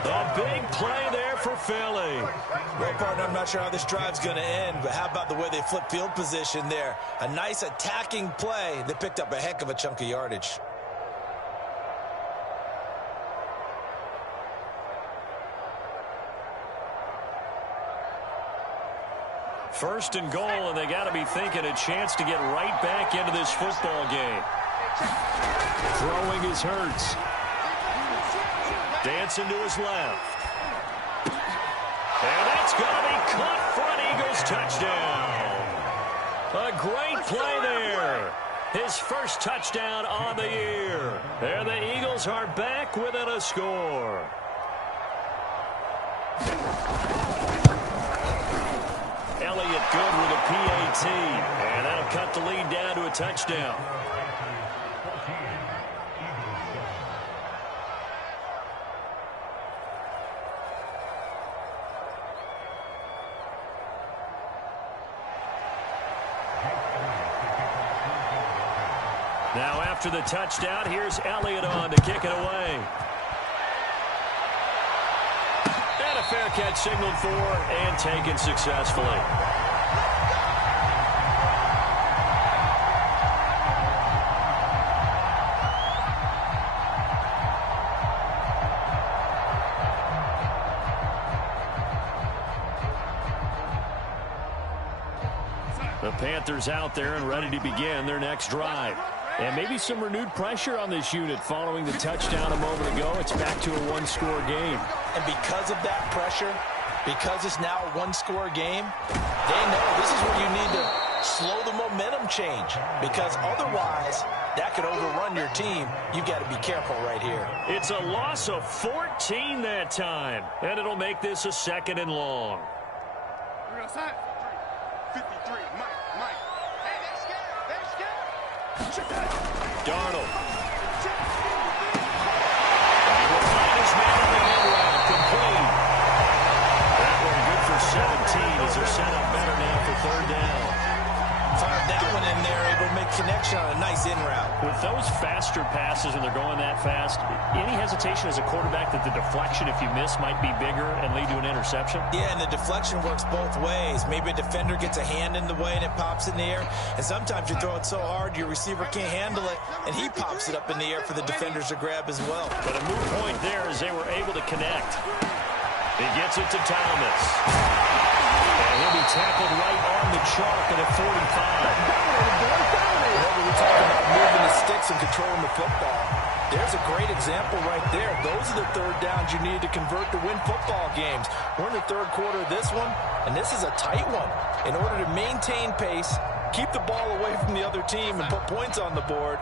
A big play there for Philly. Well, partner, I'm not sure how this drive's going to end, but how about the way they flip field position there? A nice attacking play that picked up a heck of a chunk of yardage. First and goal, and they got to be thinking a chance to get right back into this football game. Throwing is Hurts. Dancing to his left. And that's going to be caught for an Eagles touchdown. A great play there. His first touchdown on the year. And the Eagles are back within a score. Elliott good with a PAT, and that'll cut the lead down to a touchdown. Now after the touchdown, here's Elliott on to kick it away. And a fair catch signaled for and taken successfully. The Panthers out there and ready to begin their next drive. And maybe some renewed pressure on this unit following the touchdown a moment ago. It's back to a one-score game. And because of that pressure, because it's now a one-score game, they know this is where you need to slow the momentum change. Because otherwise, that could overrun your team. You've got to be careful right here. It's a loss of 14 that time. And it'll make this a 2nd and long. We're outside. 53, Mike. Hey, they're scared. Darnold. as they're set up better now for third down. Fired that one in there, able to make connection on a nice in route. With those faster passes when they're going that fast, any hesitation as a quarterback that the deflection, if you miss, might be bigger and lead to an interception? Yeah, and the deflection works both ways. Maybe a defender gets a hand in the way and it pops in the air. And sometimes you throw it so hard your receiver can't handle it, and he pops it up in the air for the defenders to grab as well. But a moot point there as they were able to connect. He gets it to Thomas. And he'll be tackled right on the chalk at a 45. Whenever we talk about moving the sticks and controlling the football, there's a great example right there. Those are the third downs you need to convert to win football games. We're in the third quarter of this one, and this is a tight one. In order to maintain pace, keep the ball away from the other team, and put points on the board,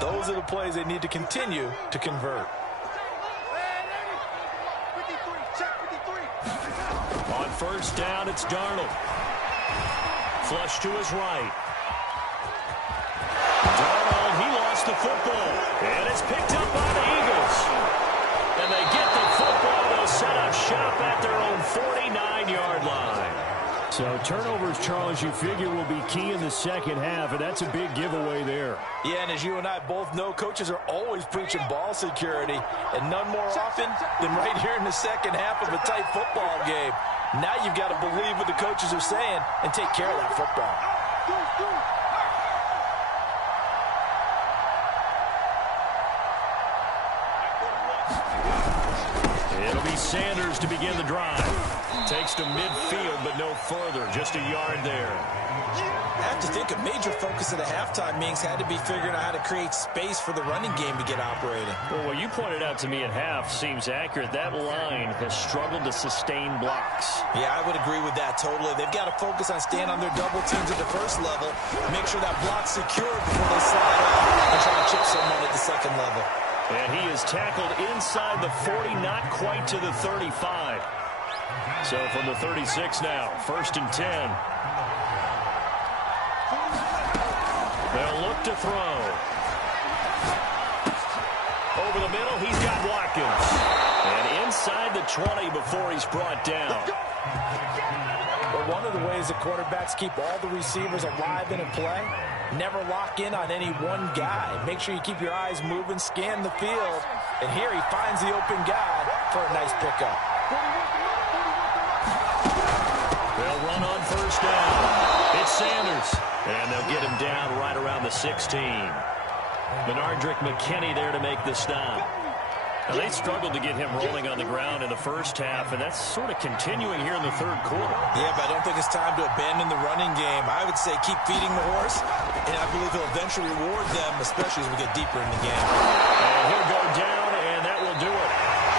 those are the plays they need to continue to convert. On first down, it's Darnold. Flush to his right. Darnold, he lost the football. And it's picked up by the Eagles. And they get the football. They'll set up shop at their own 49-yard line. So turnovers, Charles, you figure will be key in the second half, and that's a big giveaway there. Yeah, and as you and I both know, coaches are always preaching ball security, and none more often than right here in the second half of a tight football game. Now you've got to believe what the coaches are saying and take care of that football. It'll be Sanders to begin the drive. Takes to midfield, but no further. Just a yard there. I have to think a major focus of the halftime meetings had to be figuring out how to create space for the running game to get operating. Well, what you pointed out to me at half seems accurate. That line has struggled to sustain blocks. Yeah, I would agree with that totally. They've got to focus on staying on their double teams at the first level, make sure that block's secured before they slide off and try to chip someone at the second level. And he is tackled inside the 40, not quite to the 35. So from the 36 now, 1st and 10. They'll look to throw. Over the middle, he's got Watkins. And inside the 20 before he's brought down. Well, one of the ways that quarterbacks keep all the receivers alive in a play, never lock in on any one guy. Make sure you keep your eyes moving, scan the field. And here he finds the open guy for a nice pickup. They'll run on first down. It's Sanders. And they'll get him down right around the 16. Benardrick McKinney there to make the stop. Now, they struggled to get him rolling on the ground in the first half, and that's sort of continuing here in the third quarter. Yeah, but I don't think it's time to abandon the running game. I would say keep feeding the horse, and I believe he'll eventually reward them, especially as we get deeper in the game. And he'll go down, and that will do it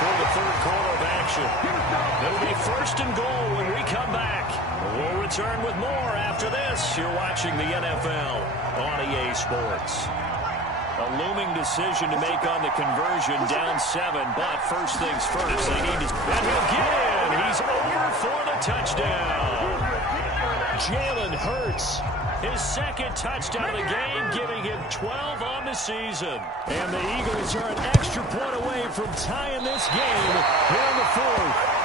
for the third quarter of action. It'll be 1st and goal when we come back. We'll return with more after this. You're watching the NFL on EA Sports. A looming decision to make on the conversion, down 7, but first things first, they need to... And he'll get in! He's over for the touchdown! Jalen Hurts, his second touchdown of the game, giving him 12 on the season. And the Eagles are an extra point away from tying this game here in the fourth.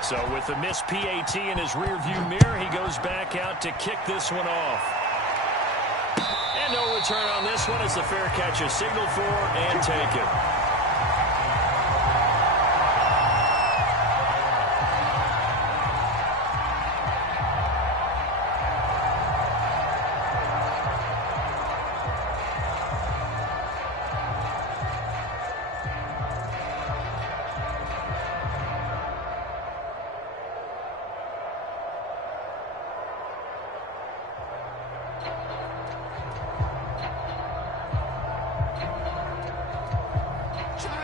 So with the missed PAT in his rearview mirror, he goes back out to kick this one off. And no return on this one as the fair catch is signaled for and taken.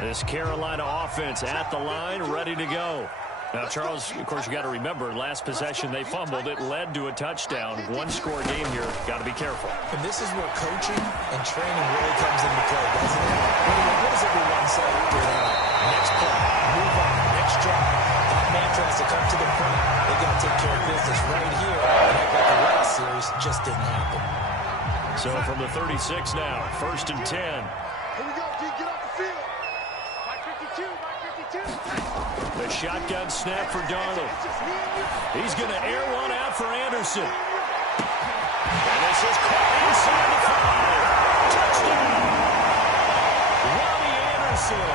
This Carolina offense at the line, ready to go. Now, Charles, of course, you got to remember, last possession they fumbled. It led to a touchdown. One-score game here. Got to be careful. And this is where coaching and training really comes into play, doesn't it? What does everyone say after that? Next play, move on, next drive. That mantra has to come to the front. They got to take care of business right here. And act like the last series just didn't happen. So from the 36 now, 1st and 10. Here we go, G. Get off the field. By 52, by 52. The shotgun snap for Darnold. He's going to air one out for Anderson. And this is caught inside the 5. Touchdown! Robbie Anderson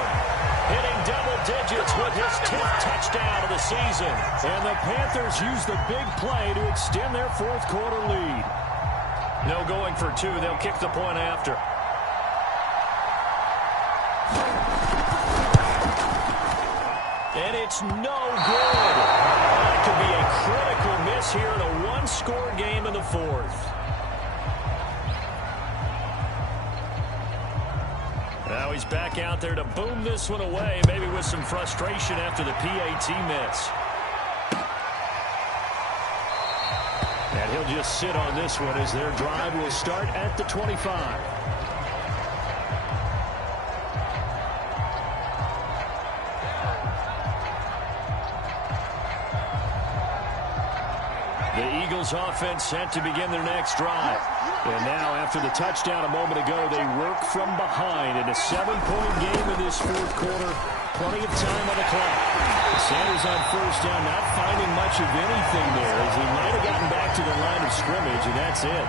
hitting double digits with his 10th touchdown of the season. And the Panthers use the big play to extend their fourth quarter lead. No going for 2. They'll kick the point after. And it's no good. That could be a critical miss here in a one-score game in the fourth. Now he's back out there to boom this one away, maybe with some frustration after the PAT miss. And he'll just sit on this one as their drive will start at the 25. The Eagles offense set to begin their next drive. And now after the touchdown a moment ago, they work from behind in a 7-point game in this fourth quarter. Plenty of time on the clock. Sanders on first down, not finding much of anything there as he might have gotten back to the line of scrimmage, and that's it.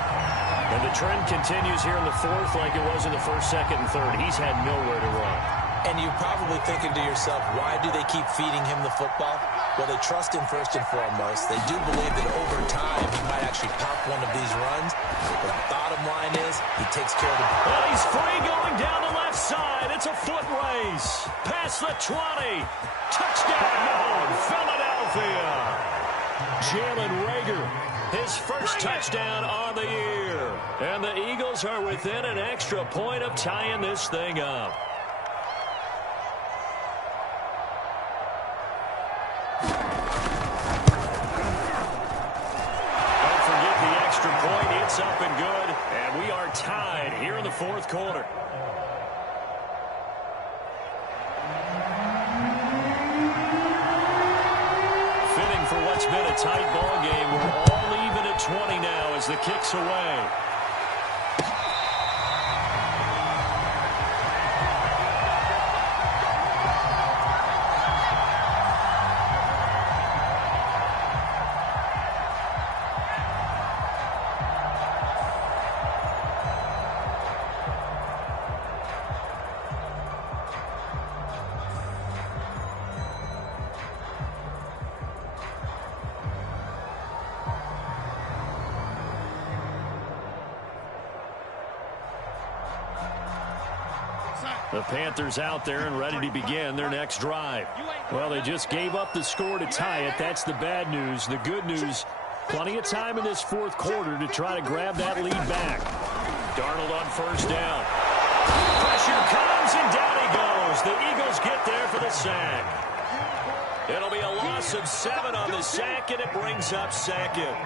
And the trend continues here in the fourth like it was in the first, second, and third. He's had nowhere to run. And you're probably thinking to yourself, why do they keep feeding him the football? Well, they trust him first and foremost. They do believe that over time he might actually pop one of these runs. But the bottom line is he takes care of the ball. Well, he's free going down the left side. It's a foot race. Past the 20. Touchdown, Philadelphia. Jalen Reagor, his first touchdown on the year. And the Eagles are within an extra point of tying this thing up. It's up and good, and we are tied here in the fourth quarter. Fitting for what's been a tight ball game. We're all even at 20 now as the kick's away. The Panthers out there and ready to begin their next drive. Well, they just gave up the score to tie it. That's the bad news. The good news, plenty of time in this fourth quarter to try to grab that lead back. Darnold on first down. Pressure comes, and down he goes. The Eagles get there for the sack. It'll be a loss of 7 on the sack, and it brings up second.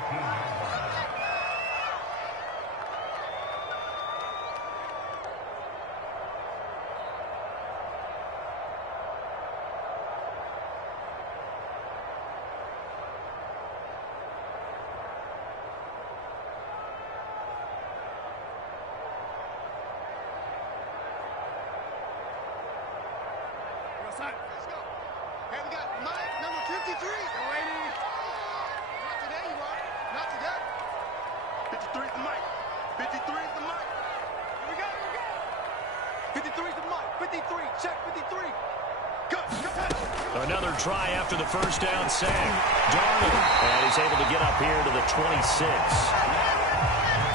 Let's go. Hey, we got Mike, number 53. Not today, you are. Not today. 53 is the Mike. 53 is the Mike. Here we go, here we go. 53 is the Mike. 53, check 53. Good. Another try after the first down sack. Darnold, and he's able to get up here to the 26.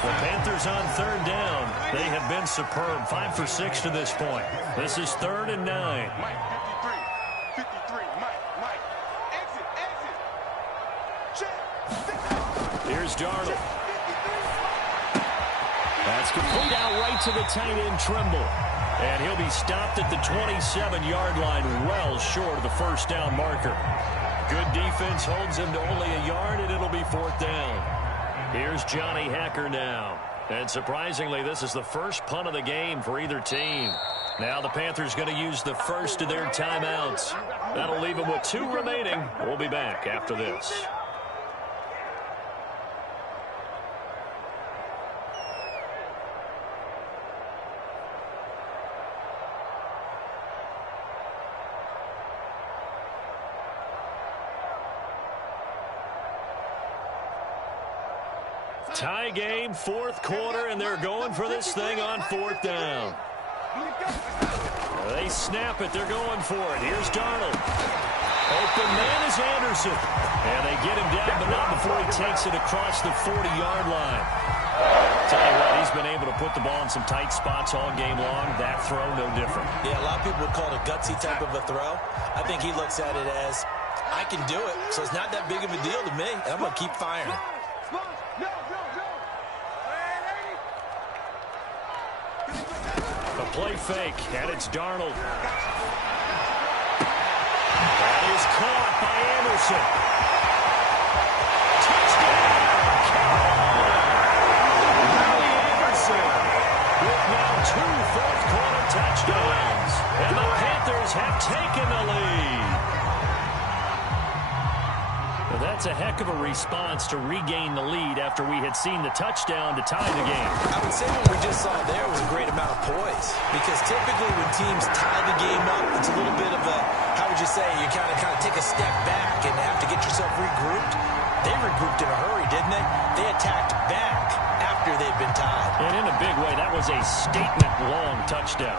The Panthers on third down. They have been superb. 5 for 6 to this point. This is 3rd and 9. Mike, 53. 53, Mike. Exit. Check. Here's Darnold. That's complete out right to the tight end, Trimble. And he'll be stopped at the 27-yard line, well short of the first down marker. Good defense holds him to only a yard, and it'll be 4th down. Here's Johnny Hacker now. And surprisingly, this is the first punt of the game for either team. Now the Panthers going to use the first of their timeouts. That'll leave them with 2 remaining. We'll be back after this. Tie game, 4th quarter, and they're going for this thing on 4th down. They snap it. They're going for it. Here's Darnold. Open man is Anderson. And they get him down, but not before he takes it across the 40-yard line. Tell you what, he's been able to put the ball in some tight spots all game long. That throw, no different. Yeah, a lot of people would call it a gutsy type of a throw. I think he looks at it as, I can do it, so it's not that big of a deal to me, and I'm going to keep firing. A play fake, and it's Darnold. That is caught by Anderson. Touchdown, Carolina! Anderson with now 2 fourth-quarter touchdowns. And the Panthers have taken the lead. Well, that's a heck of a response to regain the lead after we had seen the touchdown to tie the game. I would say what we just saw there was a great amount of poise, because typically when teams tie the game up, it's a little bit of a, how would you say, you kind of take a step back and have to get yourself regrouped. They regrouped in a hurry, didn't they? They attacked back after they'd been tied. And in a big way, that was a statement-long touchdown.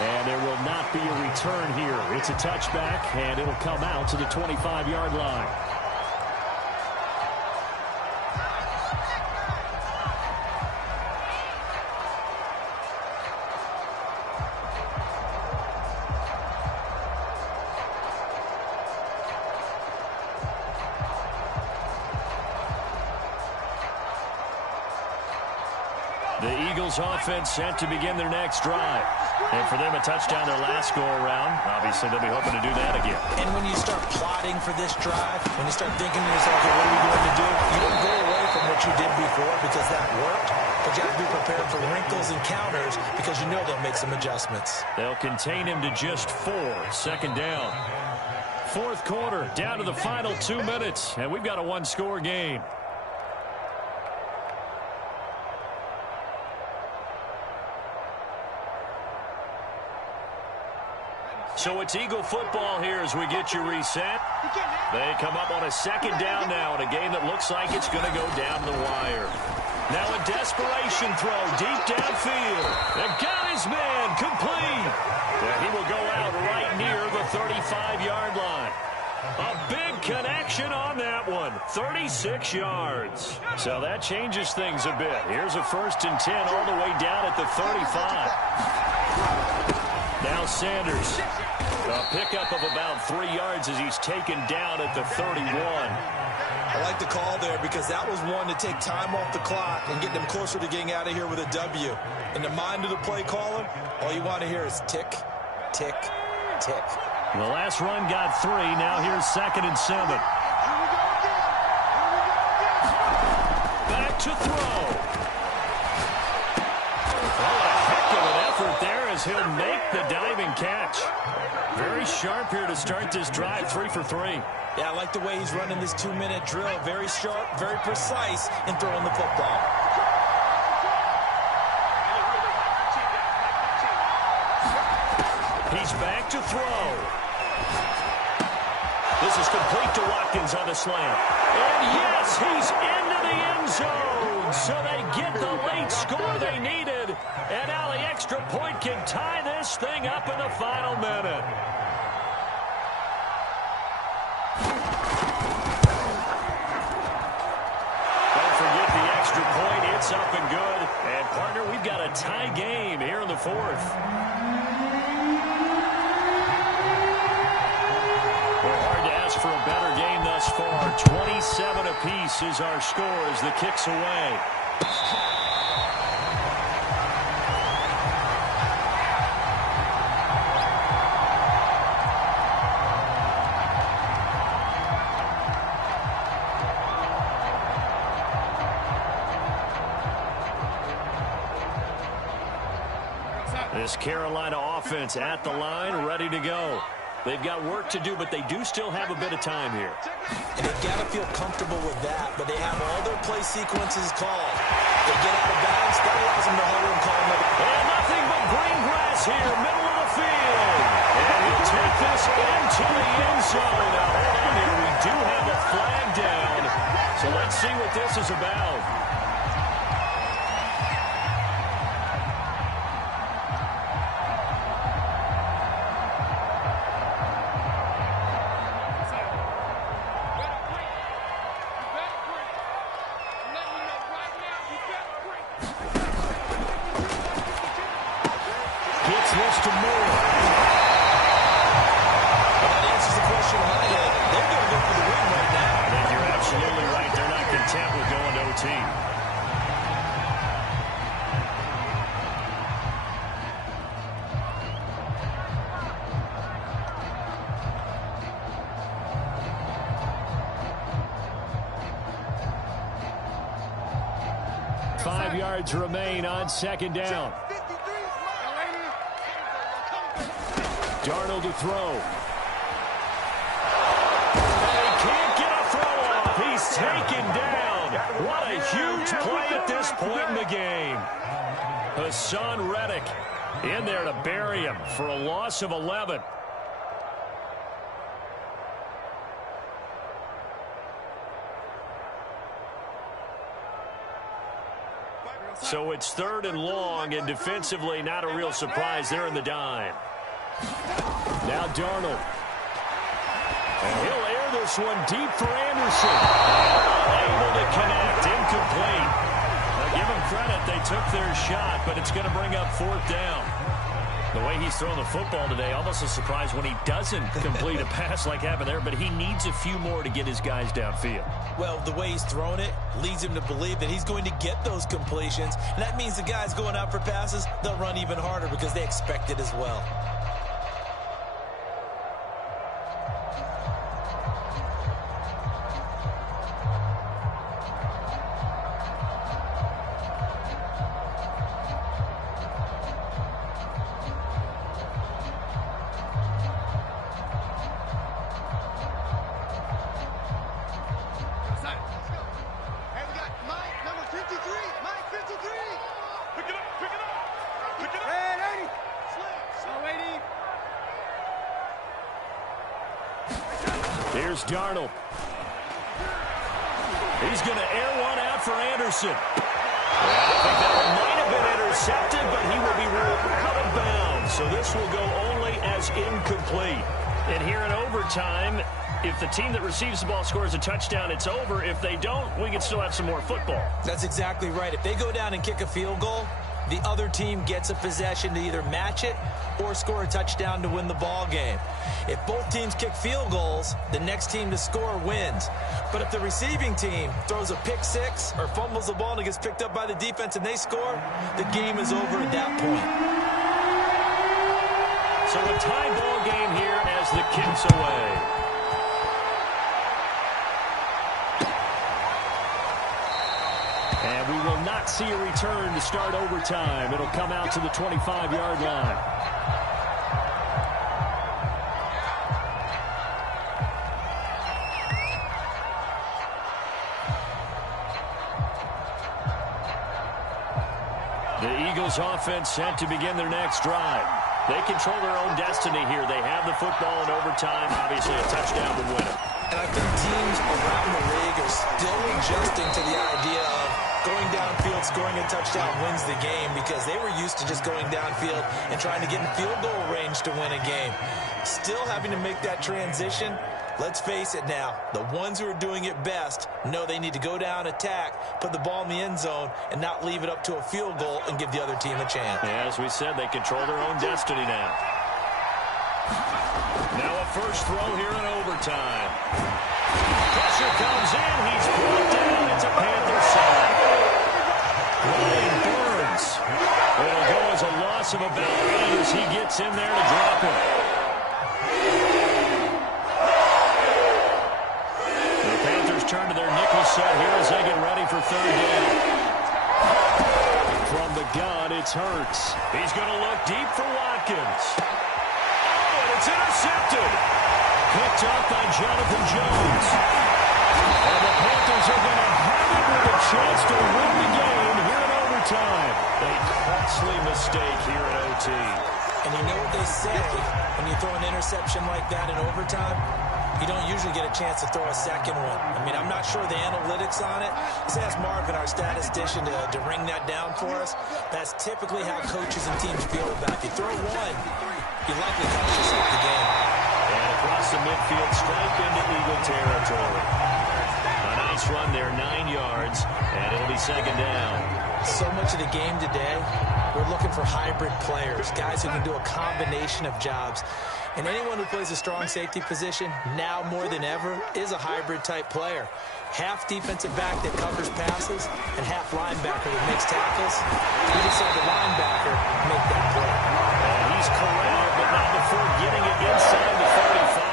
And there will not be a return here. It's a touchback, and it'll come out to the 25-yard line. The Eagles offense set to begin their next drive. And for them, a touchdown their last go-around. Obviously, they'll be hoping to do that again. And when you start plotting for this drive, when you start thinking to yourself, okay, what are we going to do? You don't go away from what you did before because that worked. But you have to be prepared for wrinkles and counters because you know they'll make some adjustments. They'll contain him to just 4. 2nd down. 4th quarter, down to the final 2 minutes. And we've got a 1-score game. So it's Eagle football here as we get you reset. They come up on a 2nd down now in a game that looks like it's going to go down the wire. Now a desperation throw deep downfield. And got his man complete. And he will go out right near the 35-yard line. A big connection on that one. 36 yards. So that changes things a bit. Here's a 1st and 10 all the way down at the 35. Now Sanders. A pickup of about 3 yards as he's taken down at the 31. I like the call there because that was one to take time off the clock and get them closer to getting out of here with a W. In the mind of the play caller, all you want to hear is tick, tick, tick. The last run got 3. Now here's 2nd and 7. Back to throw. Oh, a heck of an effort there as he'll make the diving catch. Very sharp here to start this drive, 3 for 3. Yeah, I like the way he's running this 2-minute drill. Very sharp, very precise in throwing the football. He's back to throw. This is complete to Watkins on the slant. And yes, he's into the end zone. So they get the late score they needed. And now the extra point can tie this thing up in the final minute. Don't forget the extra point. It's up and good. And, partner, we've got a tie game here in the 4th. Well, hard to ask for a better game thus far. 27 apiece is our score as the kick's away. This Carolina offense at the line, ready to go. They've got work to do, but they do still have a bit of time here. And they've got to feel comfortable with that, but they have all their play sequences called. They get out of bounds, that allows them to huddle and call another. And nothing but green grass here, middle of the field. And he'll take this into the end zone. Now, hold on here. We do have a flag down, so let's see what this is about. Remain on second down. Darnold to throw. They can't get a throw off. He's taken down. What a huge play at this point in the game. Hassan Reddick in there to bury him for a loss of 11. So it's 3rd and long, and defensively not a real surprise. They're in the dime. Now Darnold. And he'll air this one deep for Anderson. Able to connect. Incomplete. Now give them credit. They took their shot, but it's going to bring up 4th down. The way he's throwing the football today, almost a surprise when he doesn't complete a pass like happened there, but he needs a few more to get his guys downfield. Well, the way he's thrown it leads him to believe that he's going to get those completions, and that means the guys going out for passes, they'll run even harder because they expect it as well. Here's Darnold. He's going to air one out for Anderson. I think that one might have been intercepted, but he will be ruled out of bounds. So this will go only as incomplete. And here in overtime, if the team that receives the ball scores a touchdown, it's over. If they don't, we can still have some more football. That's exactly right. If they go down and kick a field goal, the other team gets a possession to either match it or score a touchdown to win the ball game. If both teams kick field goals, the next team to score wins. But if the receiving team throws a pick six or fumbles the ball and it gets picked up by the defense and they score, the game is over at that point. So a tie ball game here as the kick's away. And we will not see a return to start overtime. It'll come out to the 25-yard line. The Eagles offense set to begin their next drive. They control their own destiny here. They have the football in overtime. Obviously, a touchdown would win it. And I think teams around the league are still adjusting to the idea of going downfield, scoring a touchdown wins the game because they were used to just going downfield and trying to get in field goal range to win a game. Still having to make that transition. Let's face it now, the ones who are doing it best know they need to go down, attack, put the ball in the end zone, and not leave it up to a field goal and give the other team a chance. Yeah, as we said, they control their own destiny now. Now a first throw here in overtime. Pressure comes in. He's brought down. It's a Panther side. Ryan Burns. It'll go as a loss of about 8 as he gets in there to drop it. The Panthers turn to their nickel set here as they get ready for third down. From the gun, it's Hurts. He's going to look deep for Watkins. Oh, and it's intercepted. Picked up by Jonathan Jones. And the Panthers are going to have it with a chance to win the game here in overtime. A costly mistake here in OT. And you know what they say, when you throw an interception like that in overtime, you don't usually get a chance to throw a second one. I mean, I'm not sure the analytics on it. Let's ask Marvin, our statistician, to ring that down for us. That's typically how coaches and teams feel about it. If you throw one, you likely cost yourself the game. And across the midfield, stripe into Eagle territory. A nice run there, 9 yards, and it'll be second down. So much of the game today, we're looking for hybrid players, guys who can do a combination of jobs. And anyone who plays a strong safety position, now more than ever, is a hybrid-type player. Half defensive back that covers passes, and half linebacker that makes tackles. We just saw the linebacker make that play. And he's corralled, but not before getting it inside the 35.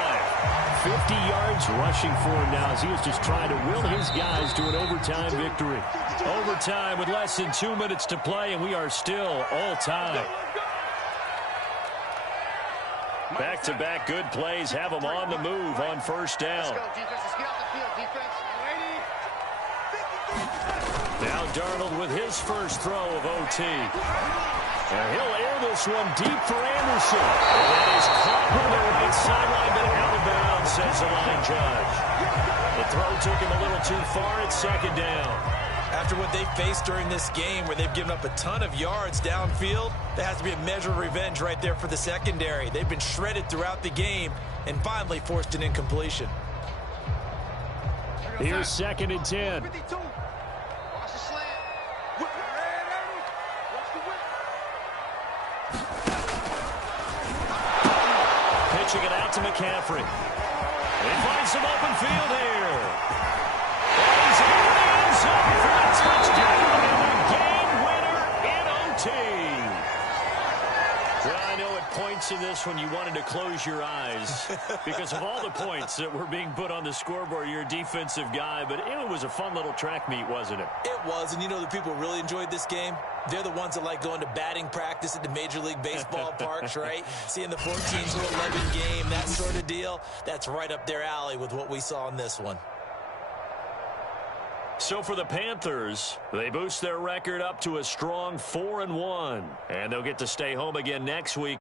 50 yards rushing for him now as he was just trying to will his guys to an overtime victory. Overtime with less than 2 minutes to play, and we are still all time. Back-to-back good plays have them on the move on first down. Now Darnold with his first throw of OT. And he'll air this one deep for Anderson. And that is caught on the right sideline, but out of bounds, says the line judge. The throw took him a little too far at second down. After what they faced during this game where they've given up a ton of yards downfield, there has to be a measure of revenge right there for the secondary. They've been shredded throughout the game and finally forced an incompletion. Here's second and 10. Watch the slant. Whip it. Watch the whip. Pitching it out to McCaffrey. He finds some open field here. He's in the end zone for a touchdown and a game winner in OT. Well, I know at points in this one you wanted to close your eyes because of all the points that were being put on the scoreboard. You're a defensive guy, but it was a fun little track meet, wasn't it? It was, and you know the people who really enjoyed this game? They're the ones that like going to batting practice at the Major League Baseball parks, right? Seeing the 14-11 game, that sort of deal, that's right up their alley with what we saw in this one. So for the Panthers, they boost their record up to a strong 4-1, and they'll get to stay home again next week.